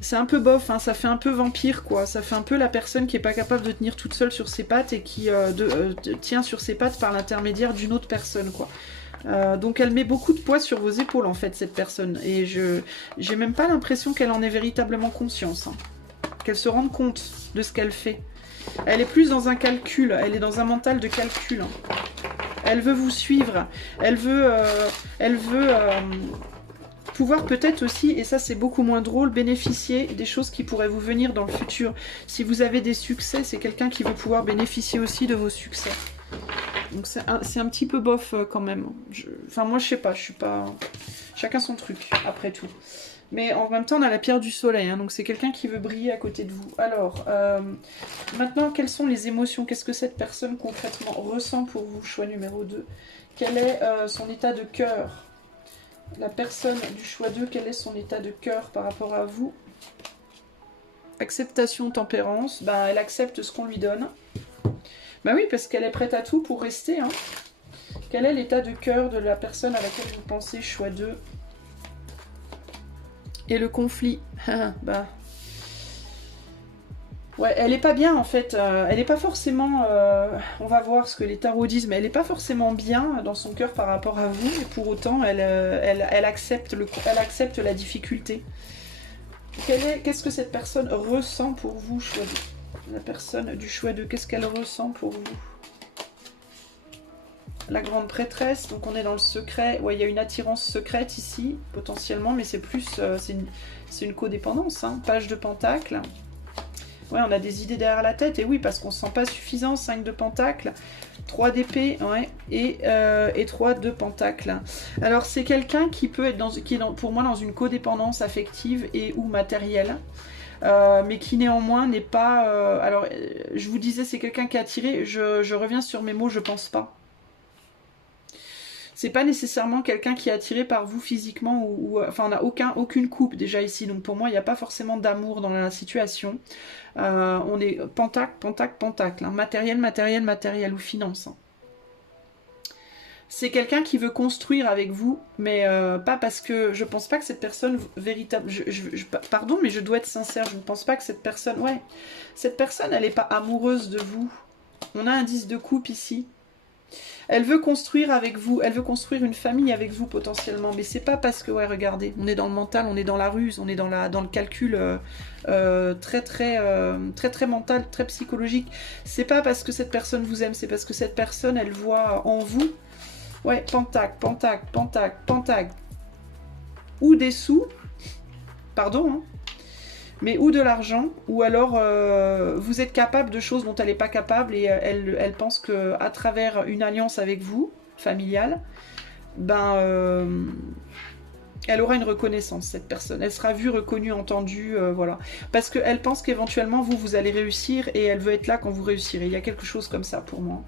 C'est un peu bof, hein, ça fait un peu vampire, quoi. Ça fait un peu la personne qui est pas capable de tenir toute seule sur ses pattes et qui tient sur ses pattes par l'intermédiaire d'une autre personne, quoi. Donc elle met beaucoup de poids sur vos épaules, en fait, cette personne. Et j'ai même pas l'impression qu'elle en ait véritablement conscience. Hein. Qu'elle se rende compte de ce qu'elle fait. Elle est plus dans un calcul, elle est dans un mental de calcul. Hein. Elle veut vous suivre, elle veut pouvoir peut-être aussi, et ça c'est beaucoup moins drôle, bénéficier des choses qui pourraient vous venir dans le futur. Si vous avez des succès, c'est quelqu'un qui veut pouvoir bénéficier aussi de vos succès. Donc c'est un petit peu bof quand même. Enfin moi je sais pas, je suis pas... Chacun son truc, après tout. Mais en même temps on a la pierre du soleil, hein, donc c'est quelqu'un qui veut briller à côté de vous. Alors, maintenant quelles sont les émotions? Qu'est-ce que cette personne concrètement ressent pour vous? Choix numéro 2. Quel est son état de cœur? La personne du choix 2, quel est son état de cœur par rapport à vous? Acceptation, tempérance, ben, elle accepte ce qu'on lui donne. Ben oui, parce qu'elle est prête à tout pour rester. Hein. Quel est l'état de cœur de la personne à laquelle vous pensez? Choix 2. Et le conflit. Bah. Ouais, elle est pas bien en fait. Elle est pas forcément... on va voir ce que les tarots disent, mais elle est pas forcément bien dans son cœur par rapport à vous. Et pour autant, elle accepte la difficulté. Qu'est-ce que cette personne ressent pour vous, choix 2? La personne du choix 2, qu'est-ce qu'elle ressent pour vous? La grande prêtresse, donc on est dans le secret. Ouais, il y a une attirance secrète ici, potentiellement, mais c'est plus... c'est une codépendance, hein. Page de pentacle. Ouais, on a des idées derrière la tête, et oui, parce qu'on ne se sent pas suffisant. 5 de pentacle, 3 d'épée, ouais, et 3 de pentacle. Alors, c'est quelqu'un qui peut être pour moi dans une codépendance affective et ou matérielle. Mais qui néanmoins n'est pas... alors, je vous disais, c'est quelqu'un qui est attiré. Je reviens sur mes mots, je pense pas. C'est pas nécessairement quelqu'un qui est attiré par vous physiquement enfin on n'a aucune coupe déjà ici, donc pour moi il n'y a pas forcément d'amour dans la situation. On est pentacle, hein, matériel ou finance. Hein. C'est quelqu'un qui veut construire avec vous, mais pas parce que je pense pas que cette personne véritable. Pardon, mais je dois être sincère, je ne pense pas que cette personne. Ouais, cette personne, elle n'est pas amoureuse de vous. On a un 10 de coupe ici. Elle veut construire avec vous, elle veut construire une famille avec vous potentiellement, mais c'est pas parce que, ouais, regardez, on est dans le mental, on est dans la ruse, on est dans le calcul très mental, très psychologique. C'est pas parce que cette personne vous aime, c'est parce que cette personne, elle voit en vous, ouais, pentacle, ou des sous, pardon, hein, mais ou de l'argent, ou alors vous êtes capable de choses dont elle n'est pas capable et elle pense qu'à travers une alliance avec vous, familiale, ben, elle aura une reconnaissance, cette personne. Elle sera vue, reconnue, entendue, voilà. Parce qu'elle pense qu'éventuellement, vous allez réussir et elle veut être là quand vous réussirez. Il y a quelque chose comme ça pour moi.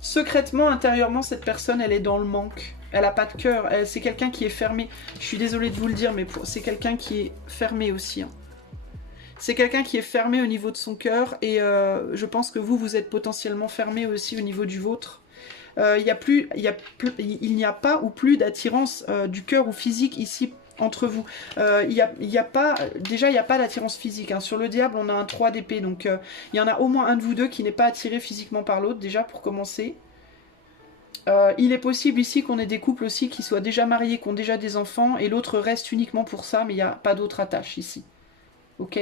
Secrètement, intérieurement, cette personne, elle est dans le manque. Elle n'a pas de cœur. C'est quelqu'un qui est fermé. Je suis désolée de vous le dire, mais c'est quelqu'un qui est fermé aussi. Hein. C'est quelqu'un qui est fermé au niveau de son cœur. Et je pense que vous êtes potentiellement fermé aussi au niveau du vôtre. Il n'y a pas ou plus d'attirance du cœur ou physique ici entre vous. Déjà, il n'y a pas d'attirance physique. Hein. Sur le diable, on a un 3 d'épée. Donc, il y en a au moins un de vous deux qui n'est pas attiré physiquement par l'autre, déjà, pour commencer. Il est possible ici qu'on ait des couples aussi qui soient déjà mariés, qui ont déjà des enfants, et l'autre reste uniquement pour ça, mais il n'y a pas d'autre attache ici. Ok ?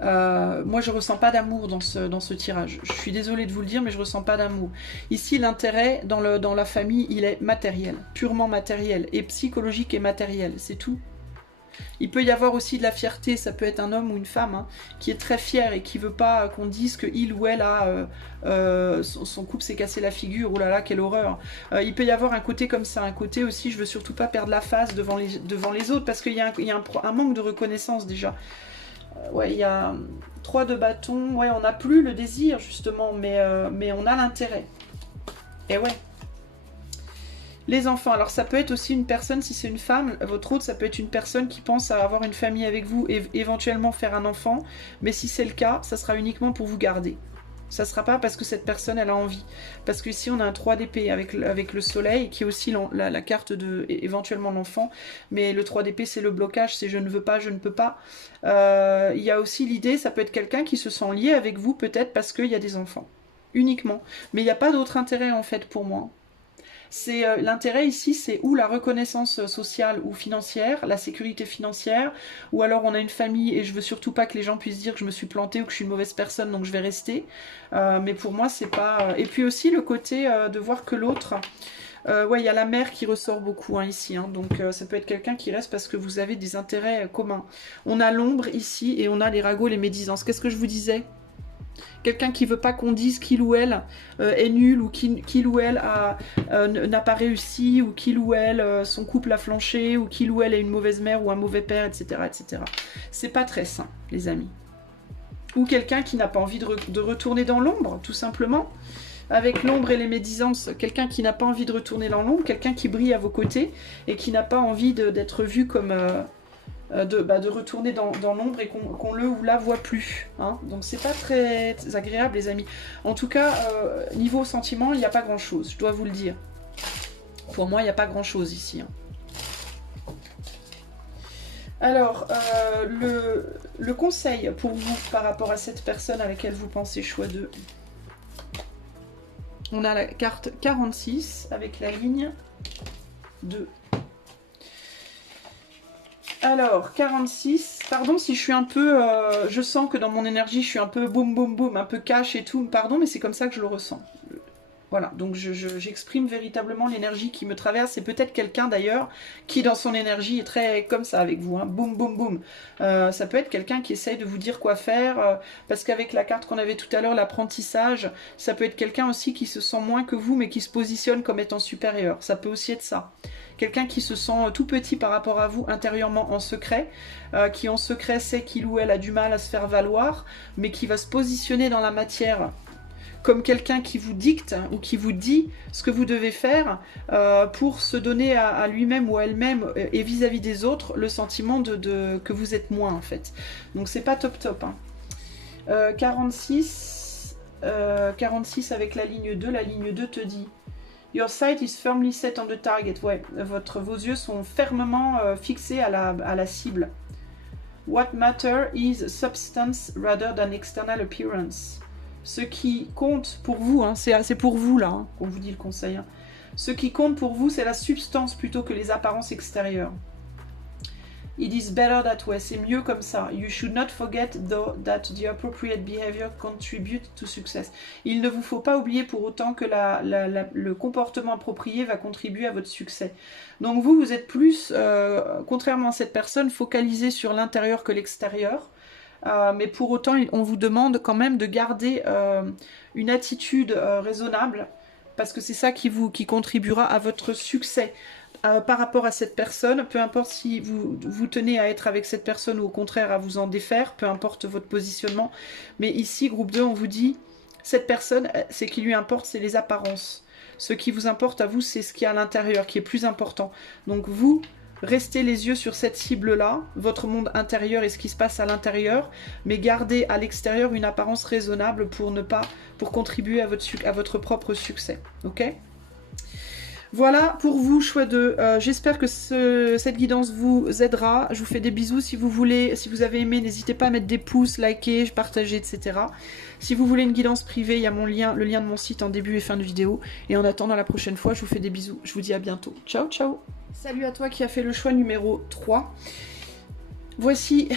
Moi, je ressens pas d'amour dans ce tirage. Je suis désolée de vous le dire, mais je ressens pas d'amour. Ici, l'intérêt dans la famille, il est matériel, purement matériel, et psychologique et matériel, c'est tout. Il peut y avoir aussi de la fierté, ça peut être un homme ou une femme hein, qui est très fier et qui veut pas qu'on dise qu'il ou elle a son couple s'est cassé la figure, oh là là quelle horreur. Il peut y avoir un côté comme ça, un côté aussi je veux surtout pas perdre la face devant les autres parce qu'il y a un manque de reconnaissance déjà. Ouais, il y a 3 de bâton, ouais on n'a plus le désir justement mais on a l'intérêt. Et ouais. Les enfants, alors ça peut être aussi une personne, si c'est une femme, votre autre, ça peut être une personne qui pense à avoir une famille avec vous et éventuellement faire un enfant, mais si c'est le cas, ça sera uniquement pour vous garder. Ça ne sera pas parce que cette personne, elle a envie. Parce qu'ici, on a un 3 d'épée avec le soleil, qui est aussi la carte de éventuellement l'enfant, mais le 3 d'épée, c'est le blocage, c'est je ne veux pas, je ne peux pas. Il y a aussi l'idée, ça peut être quelqu'un qui se sent lié avec vous, peut-être parce qu'il y a des enfants. Uniquement. Mais il n'y a pas d'autre intérêt, en fait, pour moi. L'intérêt ici, c'est ou la reconnaissance sociale ou financière, la sécurité financière, ou alors on a une famille et je veux surtout pas que les gens puissent dire que je me suis plantée ou que je suis une mauvaise personne, donc je vais rester. Mais pour moi, c'est pas... Et puis aussi le côté de voir que l'autre... ouais, il y a la mère qui ressort beaucoup hein, ici, hein, donc ça peut être quelqu'un qui reste parce que vous avez des intérêts communs. On a l'ombre ici et on a les ragots, les médisances. Qu'est-ce que je vous disais ? Quelqu'un qui veut pas qu'on dise qu'il ou elle est nul ou qu'il ou elle n'a pas réussi ou qu'il ou elle son couple a flanché ou qu'il ou elle est une mauvaise mère ou un mauvais père, etc. etc. C'est pas très sain, les amis. Ou quelqu'un qui n'a pas envie de retourner dans l'ombre, tout simplement. Avec l'ombre et les médisances, quelqu'un qui n'a pas envie de retourner dans l'ombre, quelqu'un qui brille à vos côtés et qui n'a pas envie d'être vu comme... de retourner dans l'ombre et qu'on le ou la voit plus. Hein. Donc c'est pas très agréable les amis. En tout cas, niveau sentiment, il n'y a pas grand chose, je dois vous le dire. Pour moi, il n'y a pas grand chose ici. Hein. Alors, le conseil pour vous par rapport à cette personne à laquelle vous pensez choix 2. On a la carte 46 avec la ligne 2. Alors, 46. Pardon si je suis un peu... je sens que dans mon énergie, je suis un peu boum boum boum, un peu cash et tout. Pardon, mais c'est comme ça que je le ressens. Voilà, donc j'exprime véritablement l'énergie qui me traverse. C'est peut-être quelqu'un d'ailleurs qui dans son énergie est très comme ça avec vous, hein. Boum, boum, boum. Ça peut être quelqu'un qui essaye de vous dire quoi faire, parce qu'avec la carte qu'on avait tout à l'heure, l'apprentissage, ça peut être quelqu'un aussi qui se sent moins que vous, mais qui se positionne comme étant supérieur. Ça peut aussi être ça. Quelqu'un qui se sent tout petit par rapport à vous intérieurement en secret, qui en secret sait qu'il ou elle a du mal à se faire valoir, mais qui va se positionner dans la matière comme quelqu'un qui vous dicte ou qui vous dit ce que vous devez faire pour se donner à lui-même ou à elle-même et vis-à-vis des autres le sentiment que vous êtes moins en fait. Donc c'est pas top top. Hein. 46 avec la ligne 2 te dit Your sight is firmly set on the target. Ouais, vos yeux sont fermement fixés à la cible. What matter is substance rather than external appearance. Ce qui compte pour vous, hein, c'est pour vous là, hein, qu'on vous dit le conseil. Hein. Ce qui compte pour vous, c'est la substance plutôt que les apparences extérieures. It is better that way, c'est mieux comme ça. You should not forget though that the appropriate behavior contributes to success. Il ne vous faut pas oublier pour autant que le comportement approprié va contribuer à votre succès. Donc vous êtes plus, contrairement à cette personne, focalisé sur l'intérieur que l'extérieur. Mais pour autant, on vous demande quand même de garder une attitude raisonnable, parce que c'est ça qui contribuera à votre succès par rapport à cette personne. Peu importe si vous tenez à être avec cette personne ou au contraire à vous en défaire, peu importe votre positionnement. Mais ici, groupe 2, on vous dit, cette personne, ce qui lui importe, c'est les apparences. Ce qui vous importe à vous, c'est ce qui est à l'intérieur, qui est plus important. Donc vous... Restez les yeux sur cette cible-là, votre monde intérieur et ce qui se passe à l'intérieur, mais gardez à l'extérieur une apparence raisonnable pour contribuer à votre propre succès. Ok ? Voilà pour vous, choix 2. J'espère que cette guidance vous aidera. Je vous fais des bisous. Si vous avez aimé, n'hésitez pas à mettre des pouces, liker, partager, etc. Si vous voulez une guidance privée, il y a le lien de mon site en début et fin de vidéo. Et en attendant la prochaine fois, je vous fais des bisous. Je vous dis à bientôt. Ciao, ciao. Salut à toi qui a fait le choix numéro 3. Voici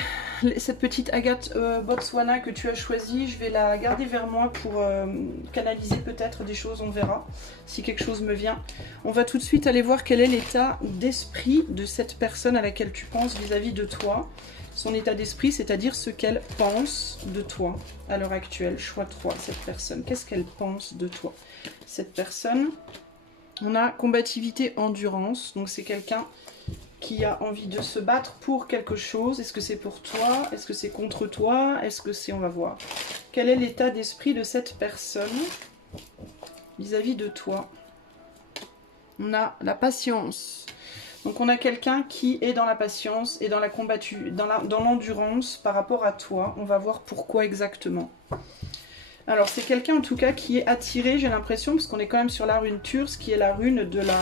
cette petite agate Botswana que tu as choisie. Je vais la garder vers moi pour canaliser peut-être des choses, on verra si quelque chose me vient. On va tout de suite aller voir quel est l'état d'esprit de cette personne à laquelle tu penses vis-à-vis de toi. Son état d'esprit, c'est-à-dire ce qu'elle pense de toi à l'heure actuelle. Choix 3, cette personne. Qu'est-ce qu'elle pense de toi? Cette personne, on a combativité, endurance. Donc c'est quelqu'un qui a envie de se battre pour quelque chose. Est-ce que c'est pour toi? Est-ce que c'est contre toi? Est-ce que c'est... On va voir. Quel est l'état d'esprit de cette personne vis-à-vis de toi? On a la patience. Donc on a quelqu'un qui est dans la patience et dans la dans l'endurance par rapport à toi. On va voir pourquoi exactement. Alors c'est quelqu'un en tout cas qui est attiré, j'ai l'impression, parce qu'on est quand même sur la rune Turse, qui est la rune de la...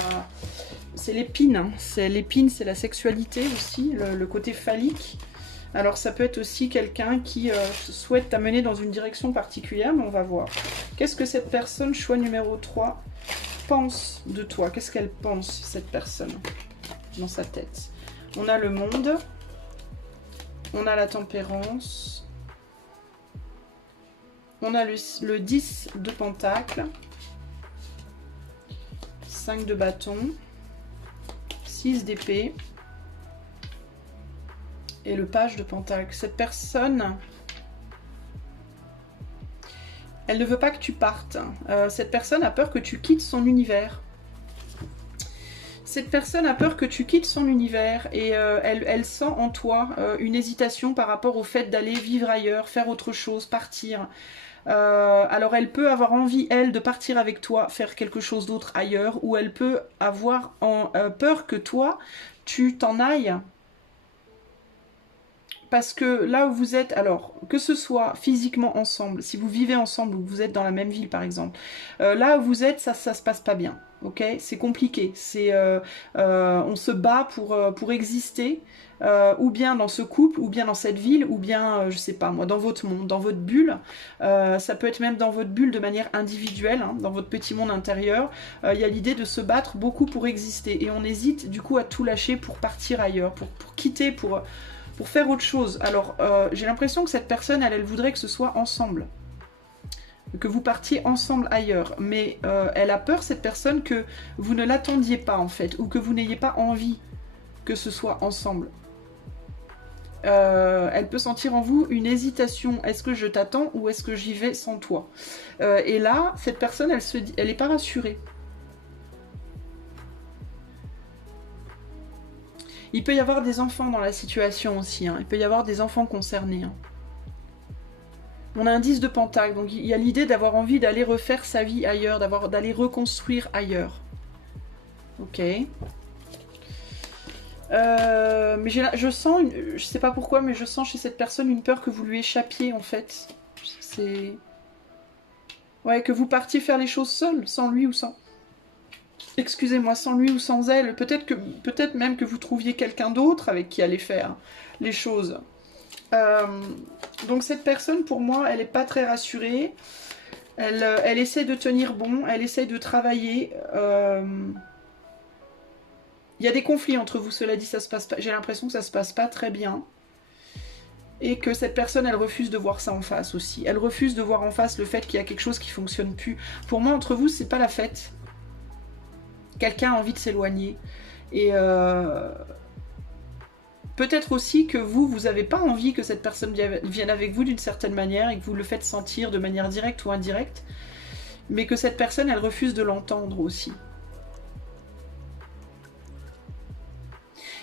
C'est l'épine, hein. L'épine, c'est la sexualité aussi, le côté phallique. Alors ça peut être aussi quelqu'un qui souhaite t'amener dans une direction particulière, mais on va voir. Qu'est-ce que cette personne, choix numéro 3, pense de toi? Qu'est-ce qu'elle pense, cette personne, dans sa tête? On a le monde, on a la tempérance, on a le 10 de pentacle, 5 de bâton, 6 d'épée et le page de pentacle. Cette personne, elle ne veut pas que tu partes. Cette personne a peur que tu quittes son univers. Cette personne a peur que tu quittes son univers et elle sent en toi une hésitation par rapport au fait d'aller vivre ailleurs, faire autre chose, partir. Alors elle peut avoir envie, elle, de partir avec toi, faire quelque chose d'autre ailleurs, ou elle peut avoir peur que toi, tu t'en ailles. Parce que là où vous êtes, alors, que ce soit physiquement ensemble, si vous vivez ensemble ou vous êtes dans la même ville par exemple, là où vous êtes, ça se passe pas bien. ok? C'est compliqué. On se bat pour exister, ou bien dans ce couple, ou bien dans cette ville, ou bien, je sais pas moi, dans votre monde, dans votre bulle. Ça peut être même dans votre bulle de manière individuelle, hein, dans votre petit monde intérieur. Il y a l'idée de se battre beaucoup pour exister. Et on hésite du coup à tout lâcher pour partir ailleurs, pour quitter, pour faire autre chose. Alors, j'ai l'impression que cette personne, elle voudrait que ce soit ensemble. Que vous partiez ensemble ailleurs. Mais elle a peur, cette personne, que vous ne l'attendiez pas, en fait. Ou que vous n'ayez pas envie que ce soit ensemble. Elle peut sentir en vous une hésitation. Est-ce que je t'attends ou est-ce que j'y vais sans toi? Et là, cette personne, elle n'est pas rassurée. Il peut y avoir des enfants dans la situation aussi. Hein. Il peut y avoir des enfants concernés. Hein. On a un 10 de pentacle, donc il y a l'idée d'avoir envie d'aller refaire sa vie ailleurs, d'aller reconstruire ailleurs. Ok. Mais je sens, je sais pas pourquoi, mais je sens chez cette personne une peur que vous lui échappiez en fait. C'est... Ouais, que vous partiez faire les choses seul, sans lui ou sans... Excusez-moi, sans lui ou sans elle. Peut-être même que vous trouviez quelqu'un d'autre avec qui aller faire les choses. Donc cette personne, pour moi, elle n'est pas très rassurée. Elle essaie de tenir bon, elle essaie de travailler. Il y a des conflits entre vous, cela dit, ça se passe pas. J'ai l'impression que ça se passe pas très bien. Et que cette personne, elle refuse de voir ça en face aussi. Elle refuse de voir en face le fait qu'il y a quelque chose qui fonctionne plus. Pour moi, entre vous, c'est pas la fête. Quelqu'un a envie de s'éloigner. Et peut-être aussi que vous n'avez pas envie que cette personne vienne avec vous d'une certaine manière et que vous le faites sentir de manière directe ou indirecte, mais que cette personne, elle refuse de l'entendre aussi.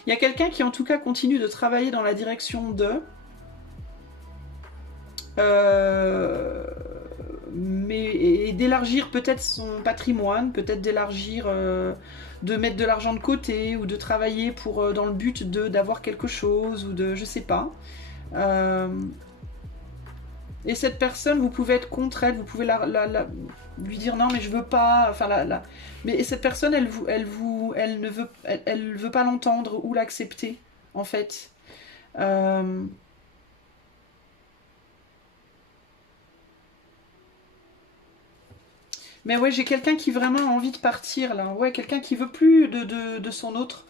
Il y a quelqu'un qui en tout cas continue de travailler dans la direction de... et d'élargir peut-être son patrimoine, peut-être d'élargir... de mettre de l'argent de côté ou de travailler pour dans le but d'avoir quelque chose ou de je sais pas. Et cette personne, vous pouvez être contre elle, vous pouvez lui dire non mais je veux pas, enfin mais cette personne elle ne veut pas l'entendre ou l'accepter en fait. Mais ouais, j'ai quelqu'un qui vraiment a envie de partir là. Ouais, quelqu'un qui veut plus de son autre.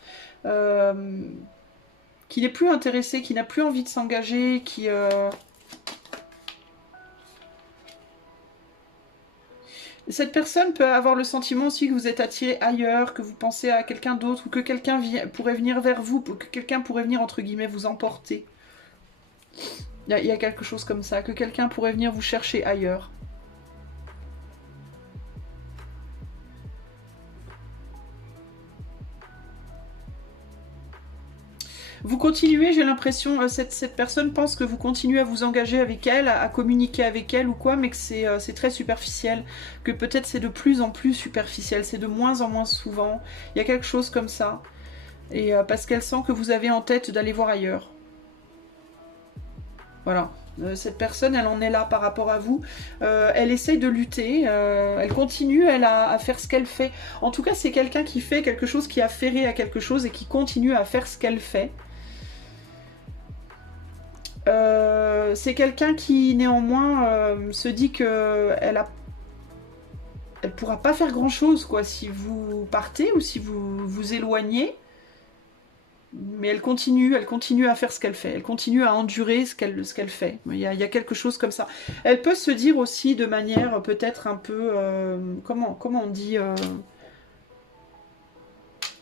Qui n'est plus intéressé, qui n'a plus envie de s'engager, qui... Cette personne peut avoir le sentiment aussi que vous êtes attiré ailleurs, que vous pensez à quelqu'un d'autre, ou que quelqu'un pourrait venir vers vous, que quelqu'un pourrait venir, entre guillemets, vous emporter. Il y a quelque chose comme ça, que quelqu'un pourrait venir vous chercher ailleurs. Vous continuez, j'ai l'impression, cette personne pense que vous continuez à vous engager avec elle, à communiquer avec elle ou quoi, mais que c'est très superficiel, que peut-être c'est de plus en plus superficiel, c'est de moins en moins souvent, il y a quelque chose comme ça, et parce qu'elle sent que vous avez en tête d'aller voir ailleurs. Voilà. Cette personne, elle en est là par rapport à vous. Elle essaye de lutter, elle continue, elle à faire ce qu'elle fait. En tout cas, c'est quelqu'un qui fait quelque chose, qui a ferré à quelque chose et qui continue à faire ce qu'elle fait. C'est quelqu'un qui néanmoins se dit que elle pourra pas faire grand chose quoi si vous partez ou si vous vous éloignez, mais elle continue à faire ce qu'elle fait, elle continue à endurer ce qu'elle fait. Il y a quelque chose comme ça. Elle peut se dire aussi de manière peut-être un peu comment on dit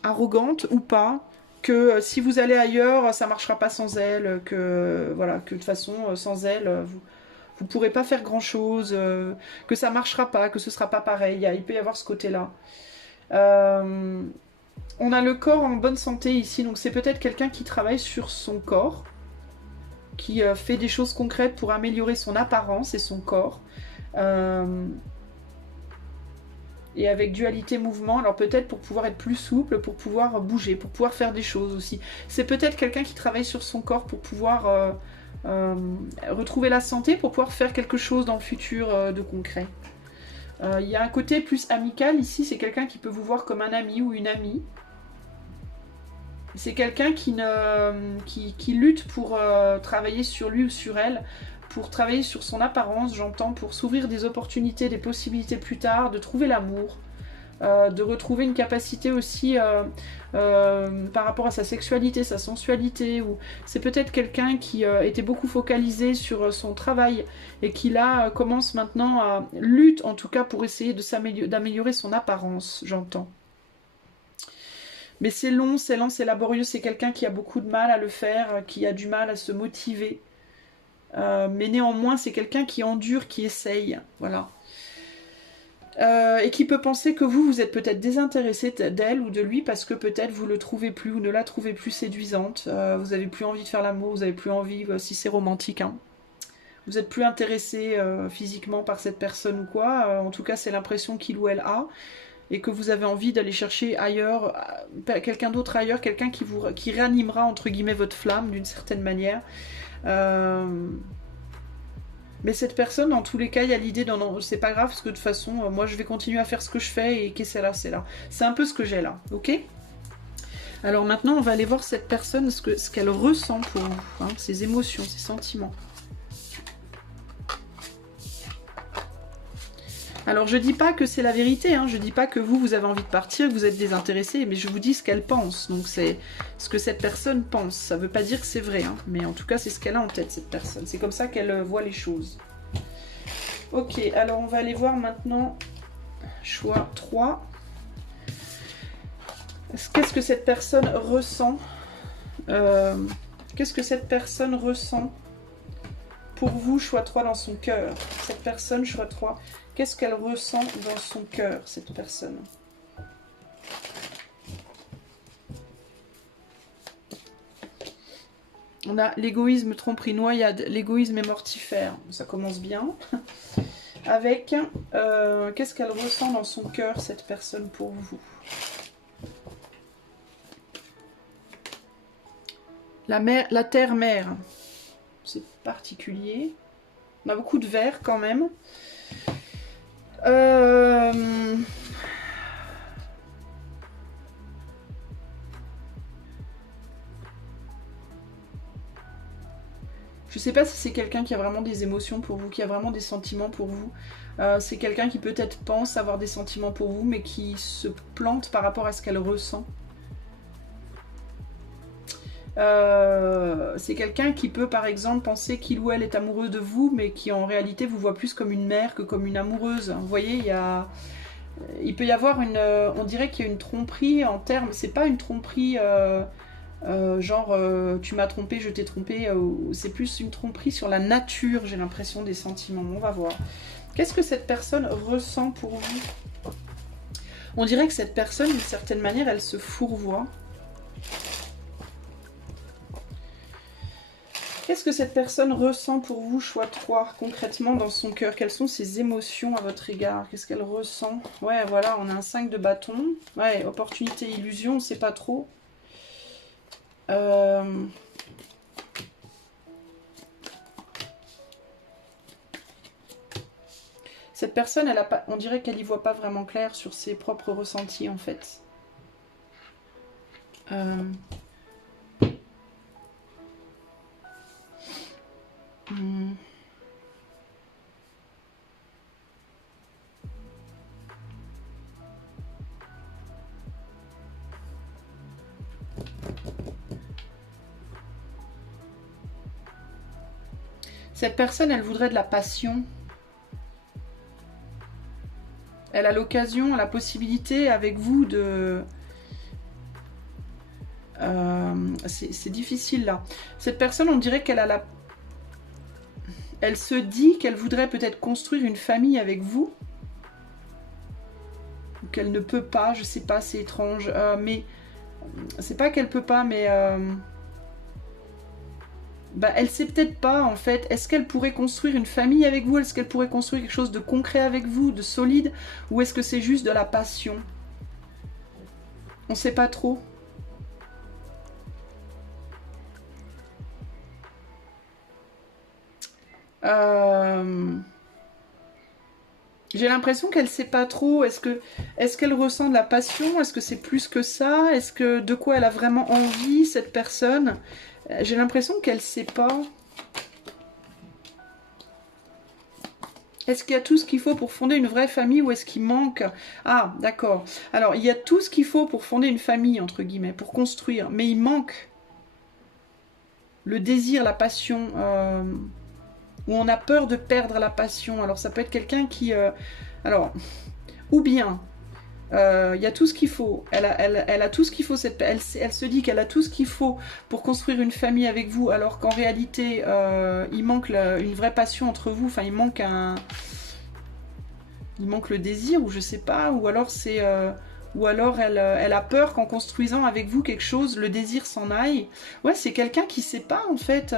arrogante ou pas, que si vous allez ailleurs, ça marchera pas sans elle, que voilà, que de toute façon, sans elle, vous pourrez pas faire grand chose, que ça marchera pas, que ce sera pas pareil. Il peut y avoir ce côté-là. On a le corps en bonne santé ici, donc c'est peut-être quelqu'un qui travaille sur son corps, qui fait des choses concrètes pour améliorer son apparence et son corps. Et avec dualité mouvement, alors peut-être pour pouvoir être plus souple, pour pouvoir bouger, pour pouvoir faire des choses aussi. C'est peut-être quelqu'un qui travaille sur son corps pour pouvoir retrouver la santé, pour pouvoir faire quelque chose dans le futur de concret. Il y a un côté plus amical ici, c'est quelqu'un qui peut vous voir comme un ami ou une amie. C'est quelqu'un qui lutte pour travailler sur lui ou sur elle, pour travailler sur son apparence, j'entends, pour s'ouvrir des opportunités, des possibilités plus tard, de trouver l'amour, de retrouver une capacité aussi par rapport à sa sexualité, sa sensualité, ou c'est peut-être quelqu'un qui était beaucoup focalisé sur son travail et qui là commence maintenant à lutte en tout cas pour essayer d'améliorer son apparence, j'entends. Mais c'est long, c'est laborieux, c'est quelqu'un qui a beaucoup de mal à le faire, qui a du mal à se motiver. Mais néanmoins, c'est quelqu'un qui endure, qui essaye, voilà. Et qui peut penser que vous êtes peut-être désintéressé d'elle ou de lui parce que peut-être vous le trouvez plus ou ne la trouvez plus séduisante, vous avez plus envie de faire l'amour, vous avez plus envie, si c'est romantique, hein. Vous êtes plus intéressé physiquement par cette personne ou quoi, en tout cas c'est l'impression qu'il ou elle a, et que vous avez envie d'aller chercher ailleurs, quelqu'un d'autre ailleurs, quelqu'un qui réanimera entre guillemets votre flamme d'une certaine manière. Mais cette personne, dans tous les cas, il y a l'idée non, c'est pas grave, parce que de toute façon, moi je vais continuer à faire ce que je fais, et qu'est-ce là, c'est là. C'est un peu ce que j'ai là, ok? Alors maintenant, on va aller voir cette personne, ce qu'elle ressent pour vous, hein, ses émotions, ses sentiments. Alors je dis pas que c'est la vérité, hein, je dis pas que vous avez envie de partir, que vous êtes désintéressé, mais je vous dis ce qu'elle pense. Donc c'est ce que cette personne pense. Ça veut pas dire que c'est vrai, hein, mais en tout cas c'est ce qu'elle a en tête, cette personne. C'est comme ça qu'elle voit les choses. Ok, alors on va aller voir maintenant, choix 3. Qu'est-ce que cette personne ressent Qu'est-ce que cette personne ressent pour vous, choix 3 dans son cœur? Cette personne, choix 3, qu'est-ce qu'elle ressent dans son cœur, cette personne? On a l'égoïsme, tromperie, noyade. L'égoïsme est mortifère. Ça commence bien. Avec, qu'est-ce qu'elle ressent dans son cœur, cette personne, pour vous? La terre-mère. C'est particulier. On a beaucoup de vert, quand même. Je sais pas si c'est quelqu'un qui a vraiment des émotions pour vous, qui a vraiment des sentiments pour vous. C'est quelqu'un qui peut-être pense avoir des sentiments pour vous, mais qui se plante par rapport à ce qu'elle ressent. C'est quelqu'un qui peut par exemple penser qu'il ou elle est amoureux de vous, mais qui en réalité vous voit plus comme une mère que comme une amoureuse. Vous voyez, il peut y avoir on dirait qu'il y a une tromperie en termes, c'est pas une tromperie genre tu m'as trompé, je t'ai trompé, c'est plus une tromperie sur la nature, j'ai l'impression, des sentiments. On va voir. Qu'est-ce que cette personne ressent pour vous? On dirait que cette personne, d'une certaine manière, elle se fourvoie. Qu'est-ce que cette personne ressent pour vous, choix 3, concrètement dans son cœur? Quelles sont ses émotions à votre égard? Qu'est-ce qu'elle ressent? Ouais, voilà, on a un 5 de bâton. Ouais, opportunité, illusion, on ne sait pas trop. Cette personne, on dirait qu'elle n'y voit pas vraiment clair sur ses propres ressentis, en fait. Cette personne, elle voudrait de la passion. Elle a l'occasion, la possibilité avec vous de... c'est difficile là. Cette personne, on dirait qu'elle a la... Elle se dit qu'elle voudrait peut-être construire une famille avec vous. Ou qu'elle ne peut pas, je sais pas, c'est étrange. Mais c'est pas qu'elle peut pas, mais... Bah, elle sait peut-être pas en fait. Est-ce qu'elle pourrait construire une famille avec vous? Est-ce qu'elle pourrait construire quelque chose de concret avec vous, de solide? Ou est-ce que c'est juste de la passion? On sait pas trop. J'ai l'impression qu'elle sait pas trop. Est-ce qu'elle ressent de la passion? Est-ce que c'est plus que ça? Est-ce que de quoi elle a vraiment envie, cette personne? J'ai l'impression qu'elle sait pas. Est-ce qu'il y a tout ce qu'il faut pour fonder une vraie famille ou est-ce qu'il manque? Ah, d'accord. Alors, il y a tout ce qu'il faut pour fonder une famille, entre guillemets, pour construire. Mais il manque le désir, la passion, où on a peur de perdre la passion. Alors, ça peut être quelqu'un qui... alors, ou bien, il y a tout ce qu'il faut. Elle a tout ce qu'il faut. Elle se dit qu'elle a tout ce qu'il faut pour construire une famille avec vous, alors qu'en réalité, il manque une vraie passion entre vous. Enfin, il manque le désir, ou je sais pas. Ou alors c'est, ou alors elle a peur qu'en construisant avec vous quelque chose, le désir s'en aille. Ouais, c'est quelqu'un qui sait pas en fait,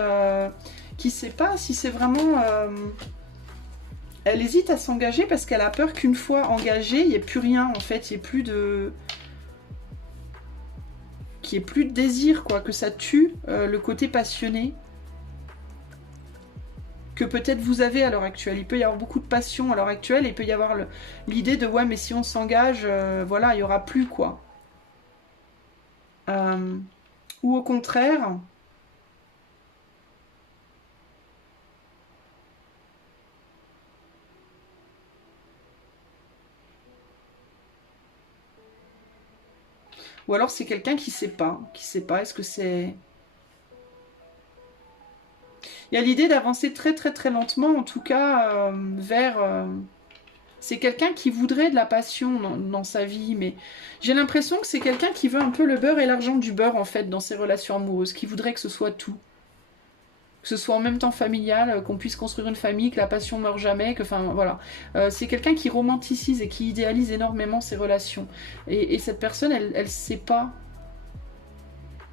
qui sait pas si c'est vraiment. Elle hésite à s'engager parce qu'elle a peur qu'une fois engagée, il n'y ait plus rien en fait, il n'y ait plus de... qu'il n'y ait plus de désir, quoi, que ça tue le côté passionné que peut-être vous avez à l'heure actuelle. Il peut y avoir beaucoup de passion à l'heure actuelle et il peut y avoir l'idée de ouais, mais si on s'engage, voilà, il n'y aura plus, quoi. Ou au contraire... Ou alors c'est quelqu'un qui sait pas, est-ce que c'est... Il y a l'idée d'avancer très très très lentement, en tout cas, vers... c'est quelqu'un qui voudrait de la passion dans sa vie, mais j'ai l'impression que c'est quelqu'un qui veut un peu le beurre et l'argent du beurre, en fait, dans ses relations amoureuses, qui voudrait que ce soit tout. Que ce soit en même temps familial, qu'on puisse construire une famille, que la passion meurt jamais, que... Enfin, voilà. C'est quelqu'un qui romanticise et qui idéalise énormément ses relations. Et cette personne, elle sait pas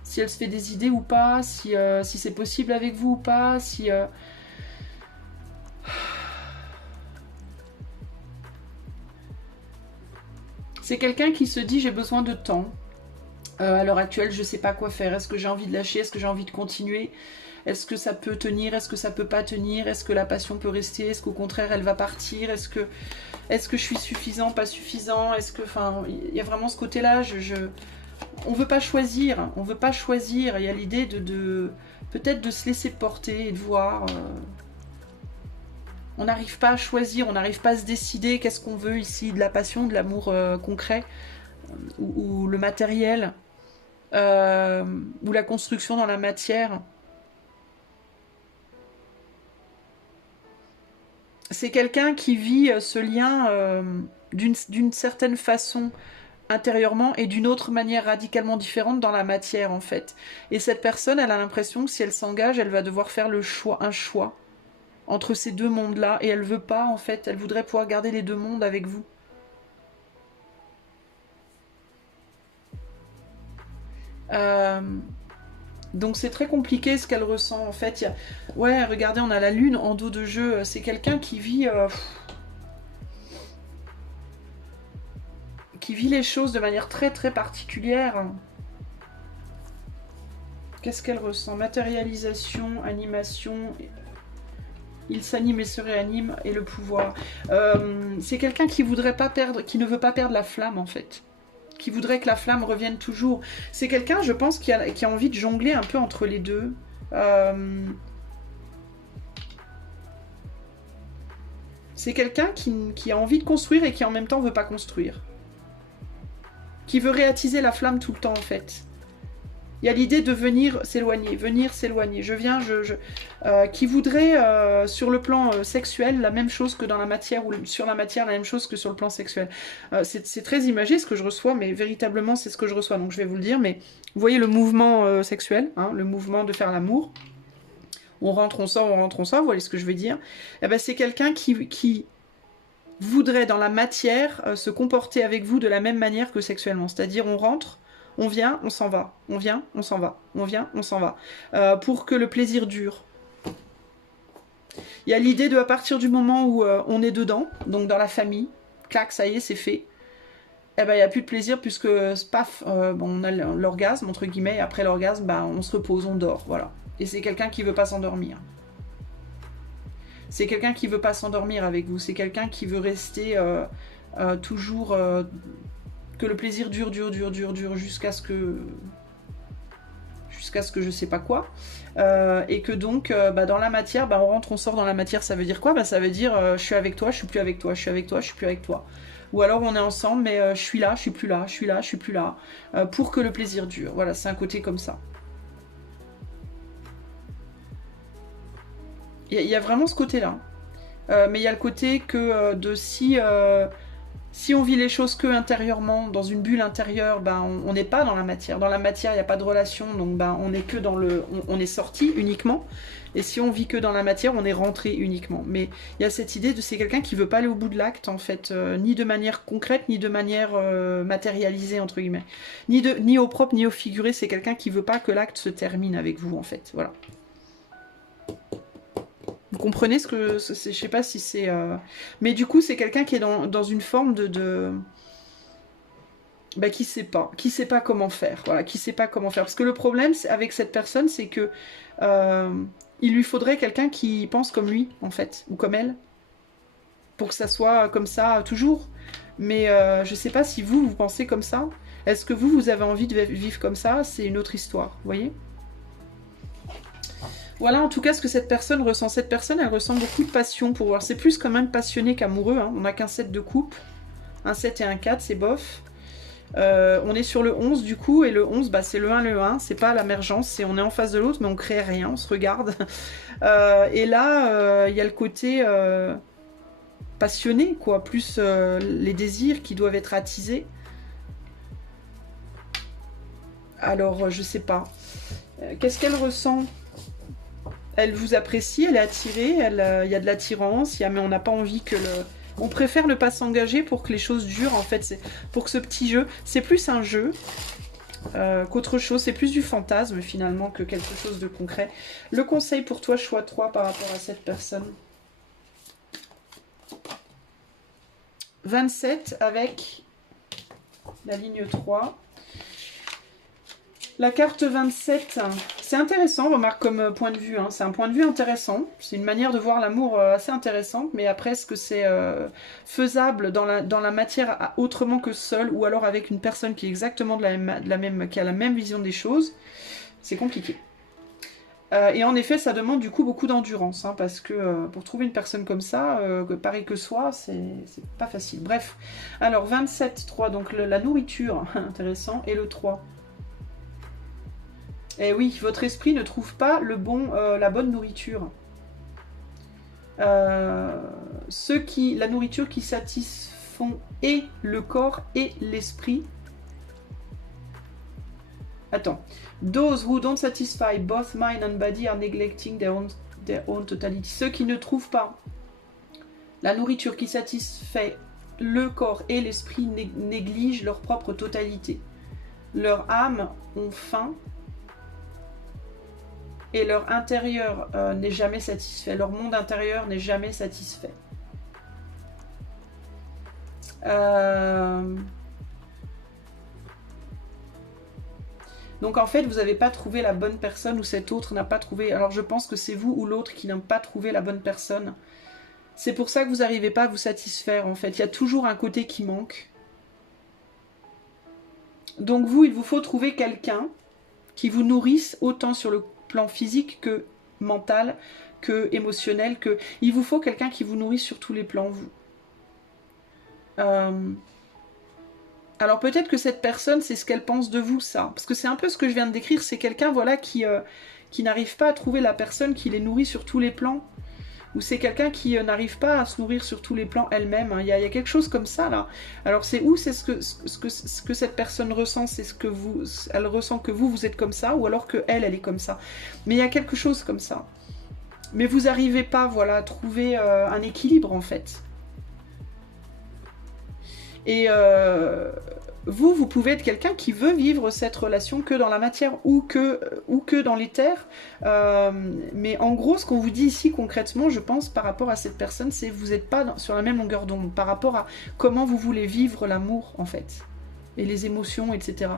si elle se fait des idées ou pas, si c'est possible avec vous ou pas, si... C'est quelqu'un qui se dit j'ai besoin de temps. À l'heure actuelle, je sais pas quoi faire. Est-ce que j'ai envie de lâcher? Est-ce que j'ai envie de continuer? Est-ce que ça peut tenir? Est-ce que ça peut pas tenir? Est-ce que la passion peut rester? Est-ce qu'au contraire elle va partir? Est-ce que je suis suffisant? Pas suffisant? Est-ce que... Enfin, il y a vraiment ce côté-là. On veut pas choisir. On veut pas choisir. Il y a l'idée de peut-être de se laisser porter et de voir... On n'arrive pas à choisir, on n'arrive pas à se décider qu'est-ce qu'on veut ici, de la passion, de l'amour concret, ou le matériel, ou la construction dans la matière. C'est quelqu'un qui vit ce lien d'une certaine façon intérieurement et d'une autre manière radicalement différente dans la matière en fait. Et cette personne, elle a l'impression que si elle s'engage, elle va devoir faire un choix entre ces deux mondes-là, et elle veut pas, en fait, elle voudrait pouvoir garder les deux mondes avec vous. Donc c'est très compliqué ce qu'elle ressent, en fait. Ouais, regardez, on a la lune en dos de jeu, c'est quelqu'un qui vit les choses de manière très très particulière. Qu'est-ce qu'elle ressent? Matérialisation, animation... Il s'anime et se réanime, et le pouvoir. C'est quelqu'un qui voudrait pas perdre, qui ne veut pas perdre la flamme en fait. Qui voudrait que la flamme revienne toujours. C'est quelqu'un, je pense, qui a envie de jongler un peu entre les deux. C'est quelqu'un qui a envie de construire et qui en même temps veut pas construire. Qui veut réattiser la flamme tout le temps en fait. Il y a l'idée de venir s'éloigner. Je viens, qui voudrait, sur le plan sexuel, la même chose que dans la matière, ou sur la matière, la même chose que sur le plan sexuel. C'est très imagé ce que je reçois, mais véritablement, c'est ce que je reçois. Donc je vais vous le dire, mais vous voyez le mouvement sexuel, hein, le mouvement de faire l'amour. On rentre, on sort, vous voyez ce que je veux dire. Eh ben, c'est quelqu'un qui voudrait, dans la matière, se comporter avec vous de la même manière que sexuellement. C'est-à-dire, on rentre, on vient, on s'en va. On vient, on s'en va. On vient, on s'en va. Pour que le plaisir dure. Il y a l'idée de, à partir du moment où on est dedans, donc dans la famille, clac, ça y est, c'est fait. Eh ben, il n'y a plus de plaisir puisque, paf, on a l'orgasme, entre guillemets, et après l'orgasme, on se repose, on dort, voilà. Et c'est quelqu'un qui ne veut pas s'endormir. C'est quelqu'un qui veut pas s'endormir avec vous. C'est quelqu'un qui veut rester toujours... que le plaisir dure jusqu'à ce que je sais pas quoi. Et que donc, dans la matière, on rentre, on sort dans la matière, ça veut dire quoi? Ça veut dire je suis avec toi, je suis plus avec toi, je suis avec toi, je suis plus avec toi. Ou alors on est ensemble, mais je suis là, je suis plus là, je suis là, je suis plus là, pour que le plaisir dure. Voilà, c'est un côté comme ça. Il y a vraiment ce côté-là. Mais il y a le côté que si on vit les choses que intérieurement, dans une bulle intérieure, on n'est pas dans la matière. Dans la matière, il n'y a pas de relation, donc on est que dans on est sorti uniquement. Et si on vit que dans la matière, on est rentré uniquement. Mais il y a cette idée de c'est quelqu'un qui veut pas aller au bout de l'acte, en fait, ni de manière concrète, ni de manière matérialisée, entre guillemets. Ni au propre, ni au figuré, c'est quelqu'un qui veut pas que l'acte se termine avec vous, en fait. Voilà. Vous comprenez ce que... Je sais pas si c'est... Mais du coup, c'est quelqu'un qui est dans une forme qui sait pas. Qui sait pas comment faire. Voilà, qui sait pas comment faire. Parce que le problème avec cette personne, c'est que... il lui faudrait quelqu'un qui pense comme lui, en fait. Ou comme elle. Pour que ça soit comme ça toujours. Mais je sais pas si vous pensez comme ça. Est-ce que vous avez envie de vivre comme ça? C'est une autre histoire, vous voyez? Voilà en tout cas ce que cette personne ressent. Cette personne, elle ressent beaucoup de passion pour voir. C'est plus quand même passionné qu'amoureux. Hein. On n'a qu'un 7 de coupe. Un 7 et un 4, c'est bof. On est sur le 11 du coup. Et le 11, c'est le 1, le 1. C'est pas l'émergence. On est en face de l'autre, mais on crée rien. On se regarde. Et là, il y a le côté passionné, quoi. Plus les désirs qui doivent être attisés. Alors, je sais pas. Qu'est-ce qu'elle ressent ? Elle vous apprécie, elle est attirée, il y a de l'attirance, mais on n'a pas envie que le... On préfère ne pas s'engager pour que les choses durent, en fait, c'est pour que ce petit jeu... C'est plus un jeu qu'autre chose, c'est plus du fantasme, finalement, que quelque chose de concret. Le conseil pour toi, choix 3, par rapport à cette personne. 27 avec la ligne 3. La carte 27, c'est intéressant, remarque comme point de vue, hein. C'est un point de vue intéressant, c'est une manière de voir l'amour assez intéressante, mais après est-ce que c'est faisable dans la matière autrement que seul, ou alors avec une personne qui est exactement qui a la même vision des choses, c'est compliqué. Et en effet, ça demande du coup beaucoup d'endurance, hein, parce que pour trouver une personne comme ça, pareil que soi, c'est pas facile. Bref, alors 27, 3, donc la nourriture, intéressant, et le 3. Eh oui, votre esprit ne trouve pas la bonne nourriture. La nourriture qui satisfont et le corps et l'esprit. Attends. Those who don't satisfy both mind and body are neglecting their own totality. Ceux qui ne trouvent pas la nourriture qui satisfait le corps et l'esprit négligent leur propre totalité. Leur âme ont faim. Et leur intérieur n'est jamais satisfait. Leur monde intérieur n'est jamais satisfait. Donc en fait, vous n'avez pas trouvé la bonne personne ou cet autre n'a pas trouvé... Alors je pense que c'est vous ou l'autre qui n'a pas trouvé la bonne personne. C'est pour ça que vous n'arrivez pas à vous satisfaire en fait. Il y a toujours un côté qui manque. Donc vous, il vous faut trouver quelqu'un qui vous nourrisse autant sur le plan physique que mental, que émotionnel, que... Il vous faut quelqu'un qui vous nourrit sur tous les plans, vous. Alors peut-être que cette personne, c'est ce qu'elle pense de vous, ça. Parce que c'est un peu ce que je viens de décrire, c'est quelqu'un, voilà, qui n'arrive pas à trouver la personne qui les nourrit sur tous les plans. Ou c'est quelqu'un qui n'arrive pas à se nourrir sur tous les plans elle-même. Hein. Il y a quelque chose comme ça, là. Alors c'est ce que cette personne ressent, c'est elle ressent que vous êtes comme ça, ou alors que elle est comme ça. Mais il y a quelque chose comme ça. Mais vous n'arrivez pas, voilà, à trouver un équilibre, en fait. Et vous pouvez être quelqu'un qui veut vivre cette relation que dans la matière ou que dans l'éther. Mais en gros, ce qu'on vous dit ici concrètement, je pense, par rapport à cette personne, c'est que vous n'êtes pas sur la même longueur d'onde par rapport à comment vous voulez vivre l'amour, en fait. Et les émotions, etc.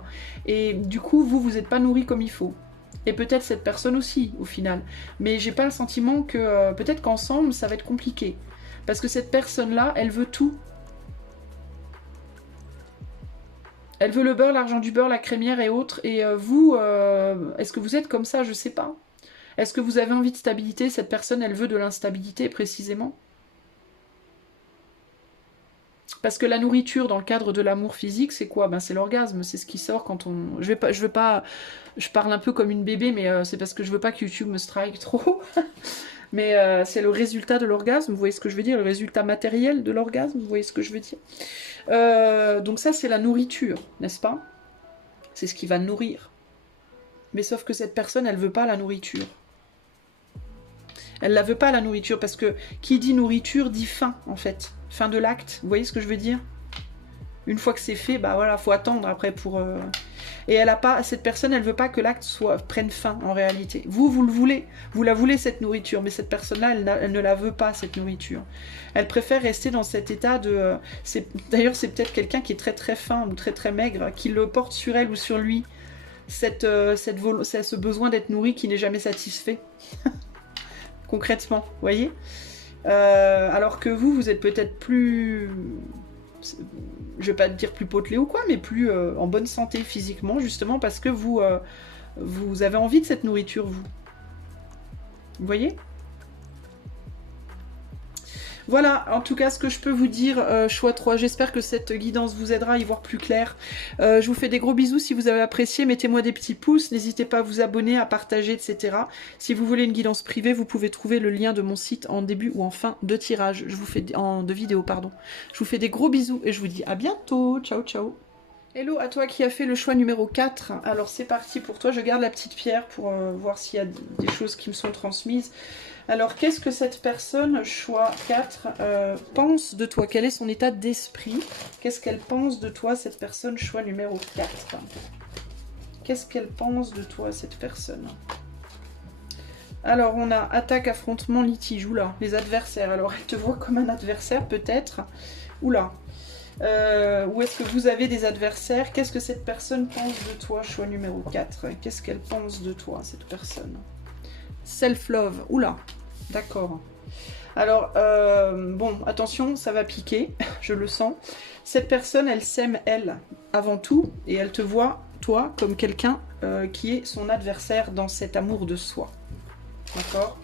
Et du coup, vous n'êtes pas nourri comme il faut. Et peut-être cette personne aussi, au final. Mais j'ai pas le sentiment que... peut-être qu'ensemble, ça va être compliqué. Parce que cette personne-là, elle veut tout. Elle veut le beurre, l'argent du beurre, la crémière et autres. Et vous, est-ce que vous êtes comme ça? Je sais pas. Est-ce que vous avez envie de stabilité? Cette personne, elle veut de l'instabilité, précisément. Parce que la nourriture, dans le cadre de l'amour physique, c'est quoi? Ben, c'est l'orgasme, c'est ce qui sort quand on... Je veux pas... Je parle un peu comme une bébé, mais c'est parce que je veux pas que YouTube me strike trop. Mais c'est le résultat de l'orgasme, vous voyez ce que je veux dire? Le résultat matériel de l'orgasme, vous voyez ce que je veux dire? Donc ça, c'est la nourriture, n'est-ce pas? C'est ce qui va nourrir. Mais sauf que cette personne, elle veut pas la nourriture. Elle la veut pas, la nourriture, parce que qui dit nourriture dit faim, en fait. Fin de l'acte, vous voyez ce que je veux dire? Une fois que c'est fait, bah voilà, faut attendre après pour... Et elle a pas, cette personne, elle veut pas que l'acte prenne fin, en réalité. Vous le voulez. Vous la voulez, cette nourriture, mais cette personne-là, elle ne la veut pas, cette nourriture. Elle préfère rester dans cet état de... D'ailleurs, c'est peut-être quelqu'un qui est très très fin ou très très maigre, qui le porte sur elle ou sur lui. Ce besoin d'être nourri qui n'est jamais satisfait. Concrètement, vous voyez? Alors que vous êtes peut-être plus... Je vais pas te dire plus potelé ou quoi, mais plus en bonne santé physiquement, justement parce que vous avez envie de cette nourriture, vous. Vous voyez? Voilà, en tout cas, ce que je peux vous dire, choix 3, j'espère que cette guidance vous aidera à y voir plus clair. Je vous fais des gros bisous si vous avez apprécié, mettez-moi des petits pouces, n'hésitez pas à vous abonner, à partager, etc. Si vous voulez une guidance privée, vous pouvez trouver le lien de mon site en début ou en fin de tirage. Je vous fais de vidéo, pardon. Je vous fais des gros bisous et je vous dis à bientôt. Ciao, ciao. Hello à toi qui as fait le choix numéro 4. Alors c'est parti pour toi, je garde la petite pierre pour voir s'il y a des choses qui me sont transmises. Alors, qu'est-ce que cette personne, choix 4, pense de toi? Quel est son état d'esprit? Qu'est-ce qu'elle pense de toi, cette personne, choix numéro 4? Qu'est-ce qu'elle pense de toi, cette personne? Alors, on a attaque, affrontement, litige. Oula, les adversaires. Alors, elle te voit comme un adversaire, peut-être. Oula. Où est-ce que vous avez des adversaires? Qu'est-ce que cette personne pense de toi, choix numéro 4? Qu'est-ce qu'elle pense de toi, cette personne? Self-love. Oula. D'accord. Alors, bon, attention, ça va piquer, je le sens. Cette personne, elle s'aime, elle, avant tout, et elle te voit, toi, comme quelqu'un qui est son adversaire dans cet amour de soi. D'accord?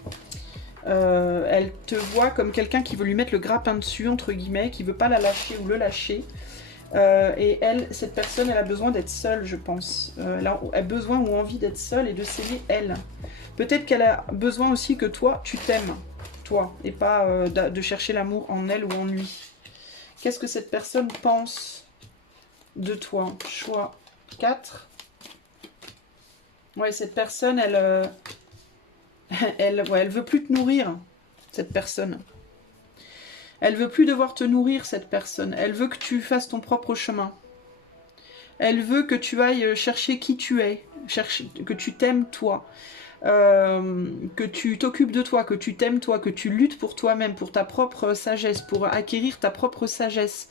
Elle te voit comme quelqu'un qui veut lui mettre le grappin dessus, entre guillemets, qui veut pas la lâcher ou le lâcher. Et elle, cette personne, elle a besoin d'être seule, je pense. Elle a besoin ou envie d'être seule et de s'aimer, elle. Peut-être qu'elle a besoin aussi que toi, tu t'aimes, toi, et pas de chercher l'amour en elle ou en lui. Qu'est-ce que cette personne pense de toi? Choix 4. Ouais, cette personne, elle veut plus te nourrir, cette personne. Elle veut plus devoir te nourrir, cette personne. Elle veut que tu fasses ton propre chemin. Elle veut que tu ailles chercher qui tu es, que tu t'aimes toi. Que tu t'occupes de toi, que tu t'aimes toi, que tu luttes pour toi-même, pour ta propre sagesse, pour acquérir ta propre sagesse,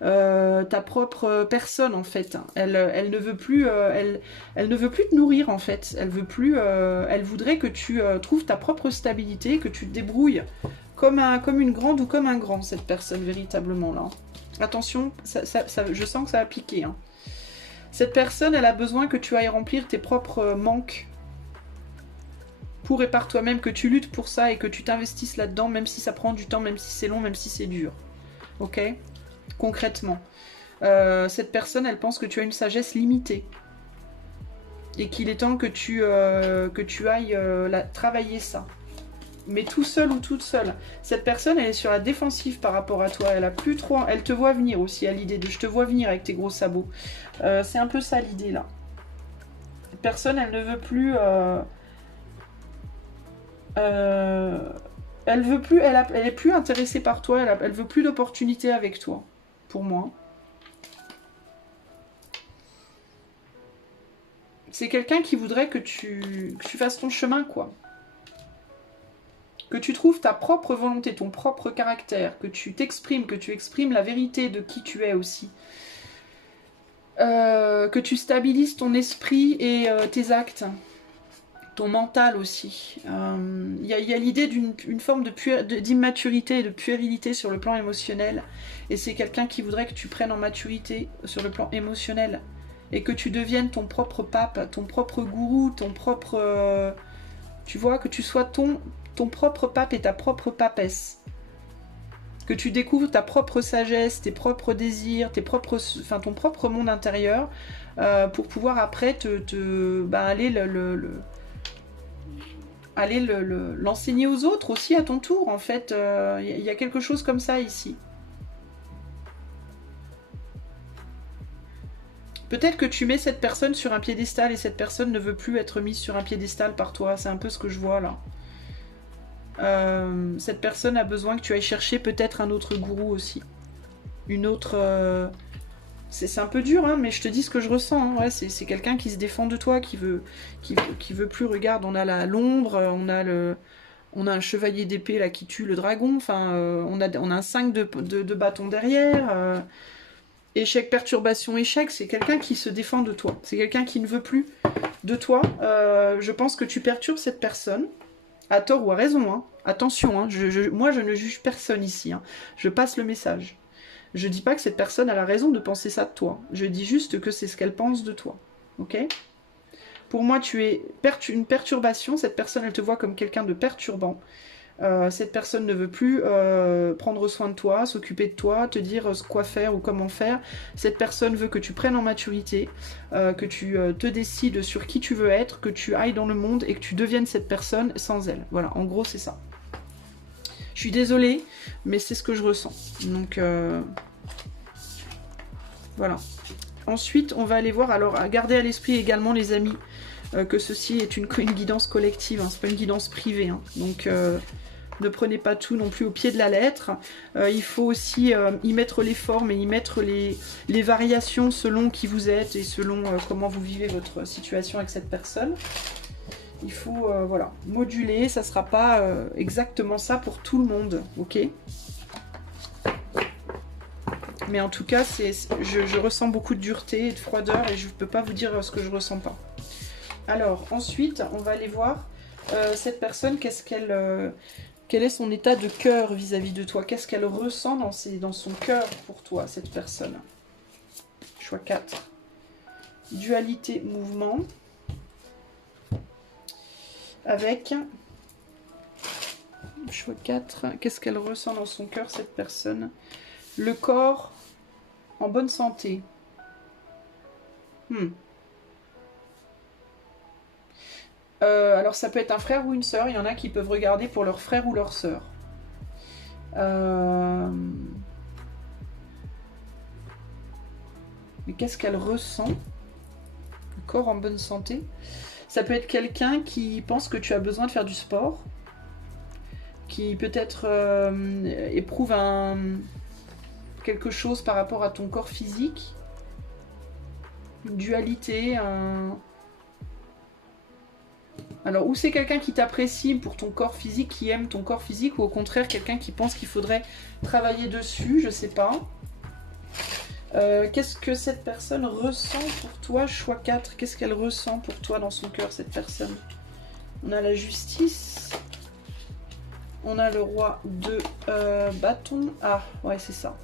ta propre personne en fait. Elle ne veut plus, elle ne veut plus te nourrir en fait. Elle veut plus, elle voudrait que tu trouves ta propre stabilité, que tu te débrouilles comme une grande ou comme un grand, cette personne véritablement là. Attention, je sens que ça va piquer. Hein. Cette personne, elle a besoin que tu ailles remplir tes propres manques. Pour et par toi-même, que tu luttes pour ça et que tu t'investisses là-dedans, même si ça prend du temps, même si c'est long, même si c'est dur. Ok? Concrètement. Cette personne, elle pense que tu as une sagesse limitée. Et qu'il est temps que tu ailles travailler ça. Mais tout seul ou toute seule. Cette personne, elle est sur la défensive par rapport à toi. Elle a plus trop... Elle te voit venir aussi à l'idée de « je te vois venir avec tes gros sabots ». C'est un peu ça l'idée là. Cette personne, elle ne veut plus... elle veut plus, elle est plus intéressée par toi, elle veut plus d'opportunités avec toi, pour moi. C'est quelqu'un qui voudrait que tu fasses ton chemin, quoi. Que tu trouves ta propre volonté, ton propre caractère, que tu t'exprimes, que tu exprimes la vérité de qui tu es aussi. Que tu stabilises ton esprit et tes actes. ton mental aussi. Il y a l'idée d'une forme d'immaturité et de puérilité sur le plan émotionnel. Et c'est quelqu'un qui voudrait que tu prennes en maturité sur le plan émotionnel. Et que tu deviennes ton propre pape, ton propre gourou, ton propre... tu vois, que tu sois ton propre pape et ta propre papesse. Que tu découvres ta propre sagesse, tes propres désirs, ton propre monde intérieur, pour pouvoir après aller l'enseigner aux autres aussi à ton tour. En fait, il y a quelque chose comme ça ici. Peut-être que tu mets cette personne sur un piédestal et cette personne ne veut plus être mise sur un piédestal par toi. C'est un peu ce que je vois là. Cette personne a besoin que tu ailles chercher peut-être un autre gourou aussi. Une autre... C'est un peu dur, hein, mais je te dis ce que je ressens. Hein. Ouais, c'est quelqu'un qui se défend de toi, qui veut plus. Regarde, on a l'ombre, on a un chevalier d'épée là qui tue le dragon. Enfin, on a un 5 de bâton derrière. Échec, perturbation, échec. C'est quelqu'un qui se défend de toi. C'est quelqu'un qui ne veut plus de toi. Je pense que tu perturbes cette personne. À tort ou à raison, hein. Attention, hein. Moi je ne juge personne ici, hein. Je passe le message. Je dis pas que cette personne a la raison de penser ça de toi. Je dis juste que c'est ce qu'elle pense de toi. Ok ? Pour moi, tu es une perturbation. Cette personne, elle te voit comme quelqu'un de perturbant. Cette personne ne veut plus prendre soin de toi, s'occuper de toi, te dire quoi faire ou comment faire. Cette personne veut que tu prennes en maturité, que tu te décides sur qui tu veux être, que tu ailles dans le monde et que tu deviennes cette personne sans elle. Voilà, en gros, c'est ça. Je suis désolée, mais c'est ce que je ressens. Donc, voilà. Ensuite, on va aller voir, alors, gardez à l'esprit également, les amis, que ceci est une guidance collective, hein, c'est pas une guidance privée. Hein. Donc, ne prenez pas tout non plus au pied de la lettre. Il faut aussi y mettre les formes et y mettre les variations selon qui vous êtes et selon comment vous vivez votre situation avec cette personne. Il faut voilà, moduler, ça ne sera pas exactement ça pour tout le monde, ok ? Mais en tout cas, je ressens beaucoup de dureté et de froideur et je ne peux pas vous dire ce que je ne ressens pas. Alors, ensuite, on va aller voir cette personne, quel est son état de cœur vis-à-vis de toi? Qu'est-ce qu'elle ressent dans son cœur pour toi, cette personne? Choix 4. Dualité, mouvement. Avec... Choix 4. Qu'est-ce qu'elle ressent dans son cœur, cette personne? Le corps en bonne santé. Alors ça peut être un frère ou une sœur, il y en a qui peuvent regarder pour leur frère ou leur sœur. Mais qu'est-ce qu'elle ressent? Le corps en bonne santé. Ça peut être quelqu'un qui pense que tu as besoin de faire du sport, qui peut-être éprouve quelque chose par rapport à ton corps physique, une dualité, Alors, ou c'est quelqu'un qui t'apprécie pour ton corps physique, qui aime ton corps physique, ou au contraire, quelqu'un qui pense qu'il faudrait travailler dessus, je sais pas. Qu'est-ce que cette personne ressent pour toi? Choix 4, qu'est-ce qu'elle ressent pour toi dans son cœur, cette personne? On a la justice. On a le roi de bâton. Ah, ouais, c'est ça.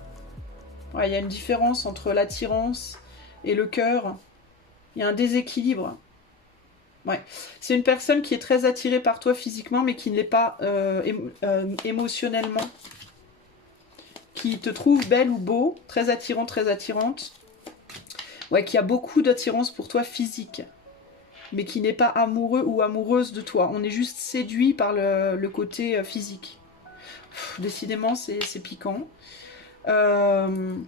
Ouais, il y a une différence entre l'attirance et le cœur. Il y a un déséquilibre. Ouais. C'est une personne qui est très attirée par toi physiquement, mais qui ne l'est pas émotionnellement. Qui te trouve belle ou beau, très attirant, très attirante. Ouais, qui a beaucoup d'attirance pour toi physique, mais qui n'est pas amoureux ou amoureuse de toi. On est juste séduit par le côté physique. Décidément, c'est piquant. On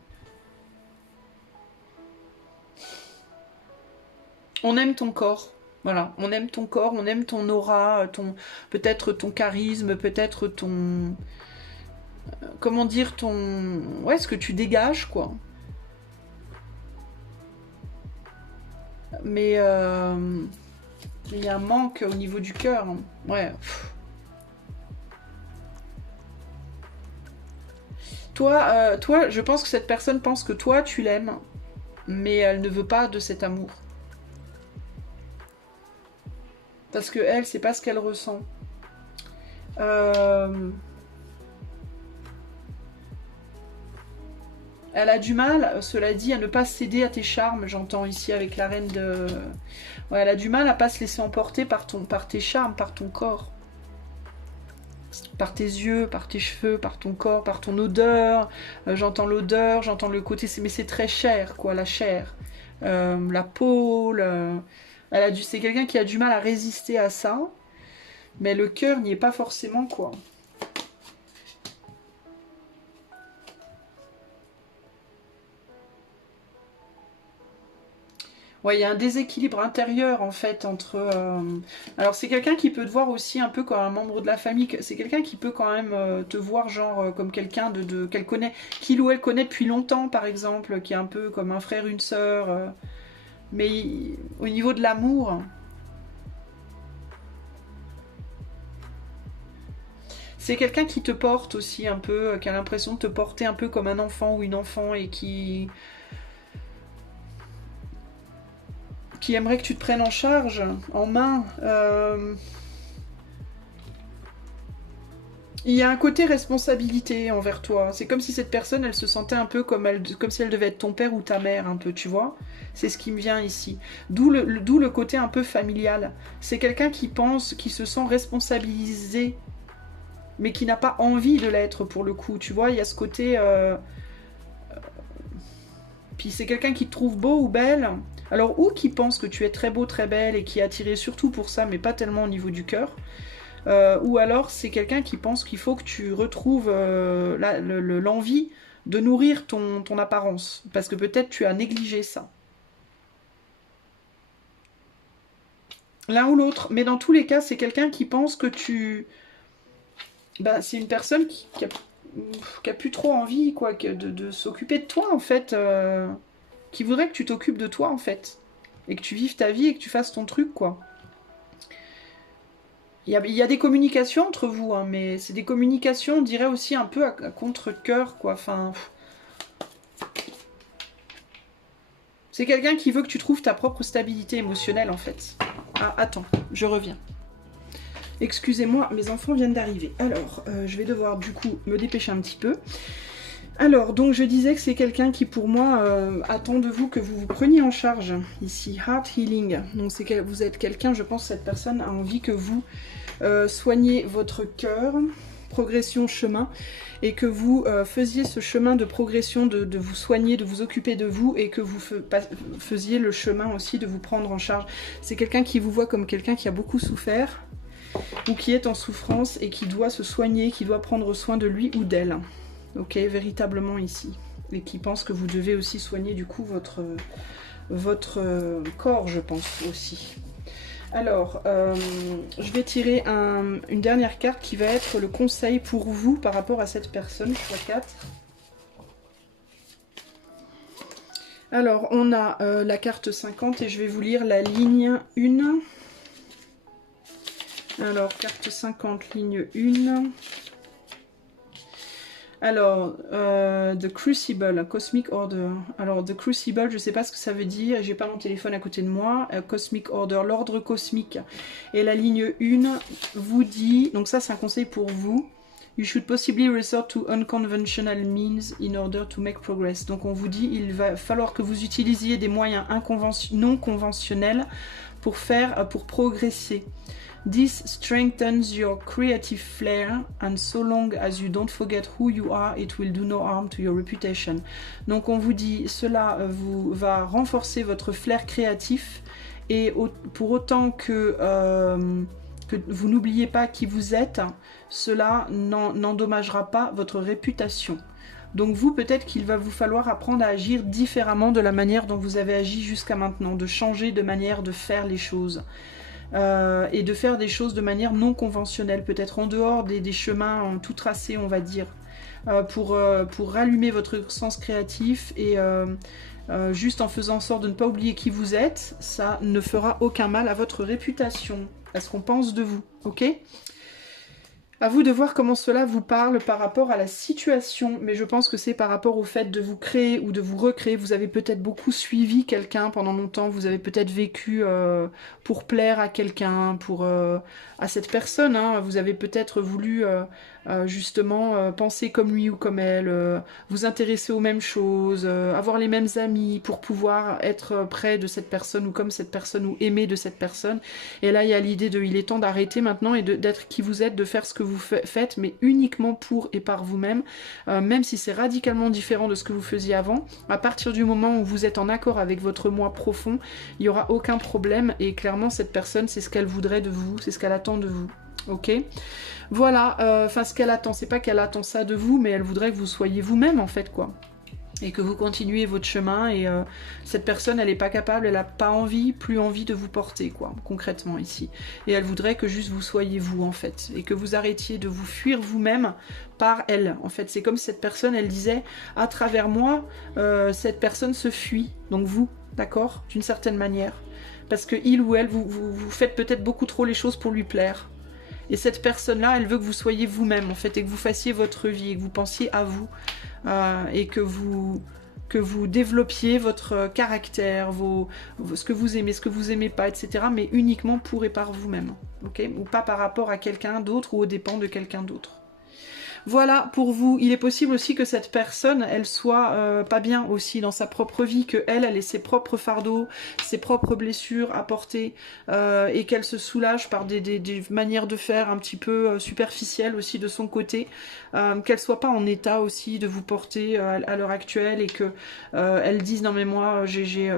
aime ton corps. Voilà, on aime ton corps, on aime ton aura, peut-être ton charisme, peut-être ton... comment dire, ton... ouais, ce que tu dégages, quoi. Mais il y a un manque au niveau du cœur. Ouais. Toi, je pense que cette personne pense que toi, tu l'aimes, mais elle ne veut pas de cet amour. Parce que elle, c'est pas ce qu'elle ressent. Elle a du mal, cela dit, à ne pas céder à tes charmes, j'entends ici avec la reine de... Ouais, elle a du mal à pas se laisser emporter par tes charmes, par ton corps. Par tes yeux, par tes cheveux, par ton corps, par ton odeur. J'entends l'odeur, j'entends le côté... Mais c'est très cher, quoi, la chair. La peau, c'est quelqu'un qui a du mal à résister à ça. Mais le cœur n'y est pas forcément, quoi. Ouais, il y a un déséquilibre intérieur en fait entre... Alors c'est quelqu'un qui peut te voir aussi un peu comme un membre de la famille. C'est quelqu'un qui peut quand même te voir genre comme quelqu'un qu'elle connaît, qu'il ou elle connaît depuis longtemps par exemple, qui est un peu comme un frère, une sœur. Mais au niveau de l'amour, c'est quelqu'un qui te porte aussi un peu, qui a l'impression de te porter un peu comme un enfant ou une enfant et qui aimerait que tu te prennes en charge, en main. Il y a un côté responsabilité envers toi. C'est comme si cette personne, elle se sentait un peu comme si elle devait être ton père ou ta mère, un peu, tu vois. C'est ce qui me vient ici. D'où le côté un peu familial. C'est quelqu'un qui se sent responsabilisé, mais qui n'a pas envie de l'être pour le coup. Tu vois, il y a ce côté... Puis c'est quelqu'un qui te trouve beau ou belle. Alors, ou qui pense que tu es très beau, très belle, et qui est attiré surtout pour ça, mais pas tellement au niveau du cœur. Ou alors, c'est quelqu'un qui pense qu'il faut que tu retrouves l'envie de nourrir ton apparence. Parce que peut-être tu as négligé ça. L'un ou l'autre. Mais dans tous les cas, c'est quelqu'un qui pense que tu... Ben, c'est une personne qui a plus trop envie quoi, de s'occuper de toi, en fait. Qui voudrait que tu t'occupes de toi, en fait. Et que tu vives ta vie et que tu fasses ton truc, quoi. Il y a des communications entre vous, hein, mais c'est des communications, on dirait aussi un peu à contre-cœur, quoi. Enfin... C'est quelqu'un qui veut que tu trouves ta propre stabilité émotionnelle, en fait. Ah, attends, je reviens. Excusez-moi, mes enfants viennent d'arriver. Alors, je vais devoir, du coup, me dépêcher un petit peu. Alors, donc je disais que c'est quelqu'un qui, pour moi, attend de vous que vous vous preniez en charge. Ici, Heart Healing. Donc, vous êtes quelqu'un, je pense, cette personne a envie que vous soigniez votre cœur, progression, chemin, et que vous faisiez ce chemin de progression, de vous soigner, de vous occuper de vous, et que vous faisiez le chemin aussi de vous prendre en charge. C'est quelqu'un qui vous voit comme quelqu'un qui a beaucoup souffert, ou qui est en souffrance, et qui doit se soigner, qui doit prendre soin de lui ou d'elle. Ok, véritablement ici. Et qui pense que vous devez aussi soigner du coup votre corps, je pense aussi. Alors, je vais tirer une dernière carte qui va être le conseil pour vous par rapport à cette personne, choix 4. Alors, on a la carte 50 et je vais vous lire la ligne 1. Alors, carte 50, ligne 1. Alors, The Crucible, Cosmic Order. Alors, The Crucible, je ne sais pas ce que ça veut dire, j'ai pas mon téléphone à côté de moi. Cosmic Order, l'ordre cosmique. Et la ligne 1 vous dit, donc ça c'est un conseil pour vous, You should possibly resort to unconventional means in order to make progress. Donc on vous dit, il va falloir que vous utilisiez des moyens non conventionnels pour progresser. This strengthens your creative flair and so long as you don't forget who you are, it will do no harm to your reputation. Donc on vous dit, cela va renforcer votre flair créatif et pour autant que vous n'oubliez pas qui vous êtes, cela n'endommagera pas votre réputation. Donc vous, peut-être qu'il va vous falloir apprendre à agir différemment de la manière dont vous avez agi jusqu'à maintenant, de changer de manière de faire les choses. Et de faire des choses de manière non conventionnelle, peut-être en dehors des chemins tout tracés, on va dire, pour rallumer votre sens créatif et juste en faisant en sorte de ne pas oublier qui vous êtes, ça ne fera aucun mal à votre réputation, à ce qu'on pense de vous, ok ? À vous de voir comment cela vous parle par rapport à la situation, mais je pense que c'est par rapport au fait de vous créer ou de vous recréer. Vous avez peut-être beaucoup suivi quelqu'un pendant longtemps, vous avez peut-être vécu pour plaire à quelqu'un, à cette personne, hein. Vous avez peut-être voulu justement penser comme lui ou comme elle, vous intéresser aux mêmes choses, avoir les mêmes amis pour pouvoir être près de cette personne ou comme cette personne ou aimer de cette personne. Et là il y a l'idée de il est temps d'arrêter maintenant et d'être qui vous êtes, de faire ce que vous faites, mais uniquement pour et par vous-même, même si c'est radicalement différent de ce que vous faisiez avant. À partir du moment où vous êtes en accord avec votre moi profond, il n'y aura aucun problème, et clairement cette personne c'est ce qu'elle voudrait de vous, c'est ce qu'elle attend de vous. Ok, voilà, enfin ce qu'elle attend, c'est pas qu'elle attend ça de vous, mais elle voudrait que vous soyez vous-même en fait, quoi. Et que vous continuez votre chemin, et cette personne elle est pas capable, elle a pas envie, plus envie de vous porter, quoi, concrètement ici. Et elle voudrait que juste vous soyez vous en fait, et que vous arrêtiez de vous fuir vous-même par elle. En fait c'est comme si cette personne elle disait à travers moi, cette personne se fuit, donc vous, d'accord, d'une certaine manière. Parce que il ou elle, vous faites peut-être beaucoup trop les choses pour lui plaire. Et cette personne-là, elle veut que vous soyez vous-même, en fait, et que vous fassiez votre vie, et que vous pensiez à vous, et que vous développiez votre caractère, ce que vous aimez pas, etc., mais uniquement pour et par vous-même, ok, ou pas par rapport à quelqu'un d'autre, ou aux dépens de quelqu'un d'autre. Voilà pour vous. Il est possible aussi que cette personne, elle soit pas bien aussi dans sa propre vie, que elle ait ses propres fardeaux, ses propres blessures à porter, et qu'elle se soulage par des manières de faire un petit peu superficielles aussi de son côté, qu'elle soit pas en état aussi de vous porter à l'heure actuelle, et que elle dise non mais moi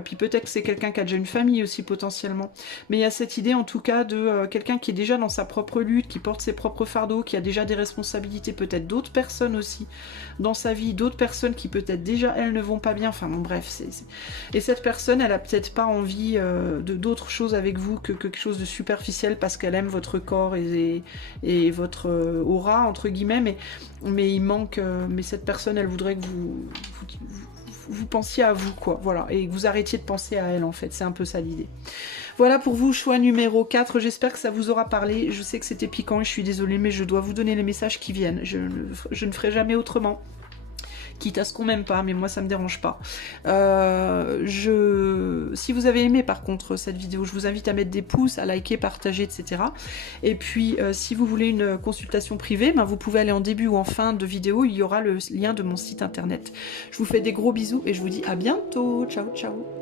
puis peut-être que c'est quelqu'un qui a déjà une famille aussi potentiellement, mais il y a cette idée en tout cas de quelqu'un qui est déjà dans sa propre lutte, qui porte ses propres fardeaux, qui a déjà des responsabilités, peut-être d'autres personnes aussi dans sa vie, d'autres personnes qui peut-être déjà elles ne vont pas bien, enfin bon bref, et cette personne elle a peut-être pas envie de d'autre chose avec vous que quelque chose de superficiel, parce qu'elle aime votre corps et votre aura entre guillemets, mais il manque, mais cette personne elle voudrait que vous pensiez à vous, quoi, voilà, et que vous arrêtiez de penser à elle en fait, c'est un peu ça l'idée. Voilà pour vous, choix numéro 4, j'espère que ça vous aura parlé, je sais que c'était piquant et je suis désolée, mais je dois vous donner les messages qui viennent, je ne ferai jamais autrement. Quitte à ce qu'on m'aime pas, mais moi ça me dérange pas. Si vous avez aimé par contre cette vidéo, je vous invite à mettre des pouces, à liker, partager, etc. Et puis si vous voulez une consultation privée, ben, vous pouvez aller en début ou en fin de vidéo, il y aura le lien de mon site internet. Je vous fais des gros bisous et je vous dis à bientôt, ciao ciao.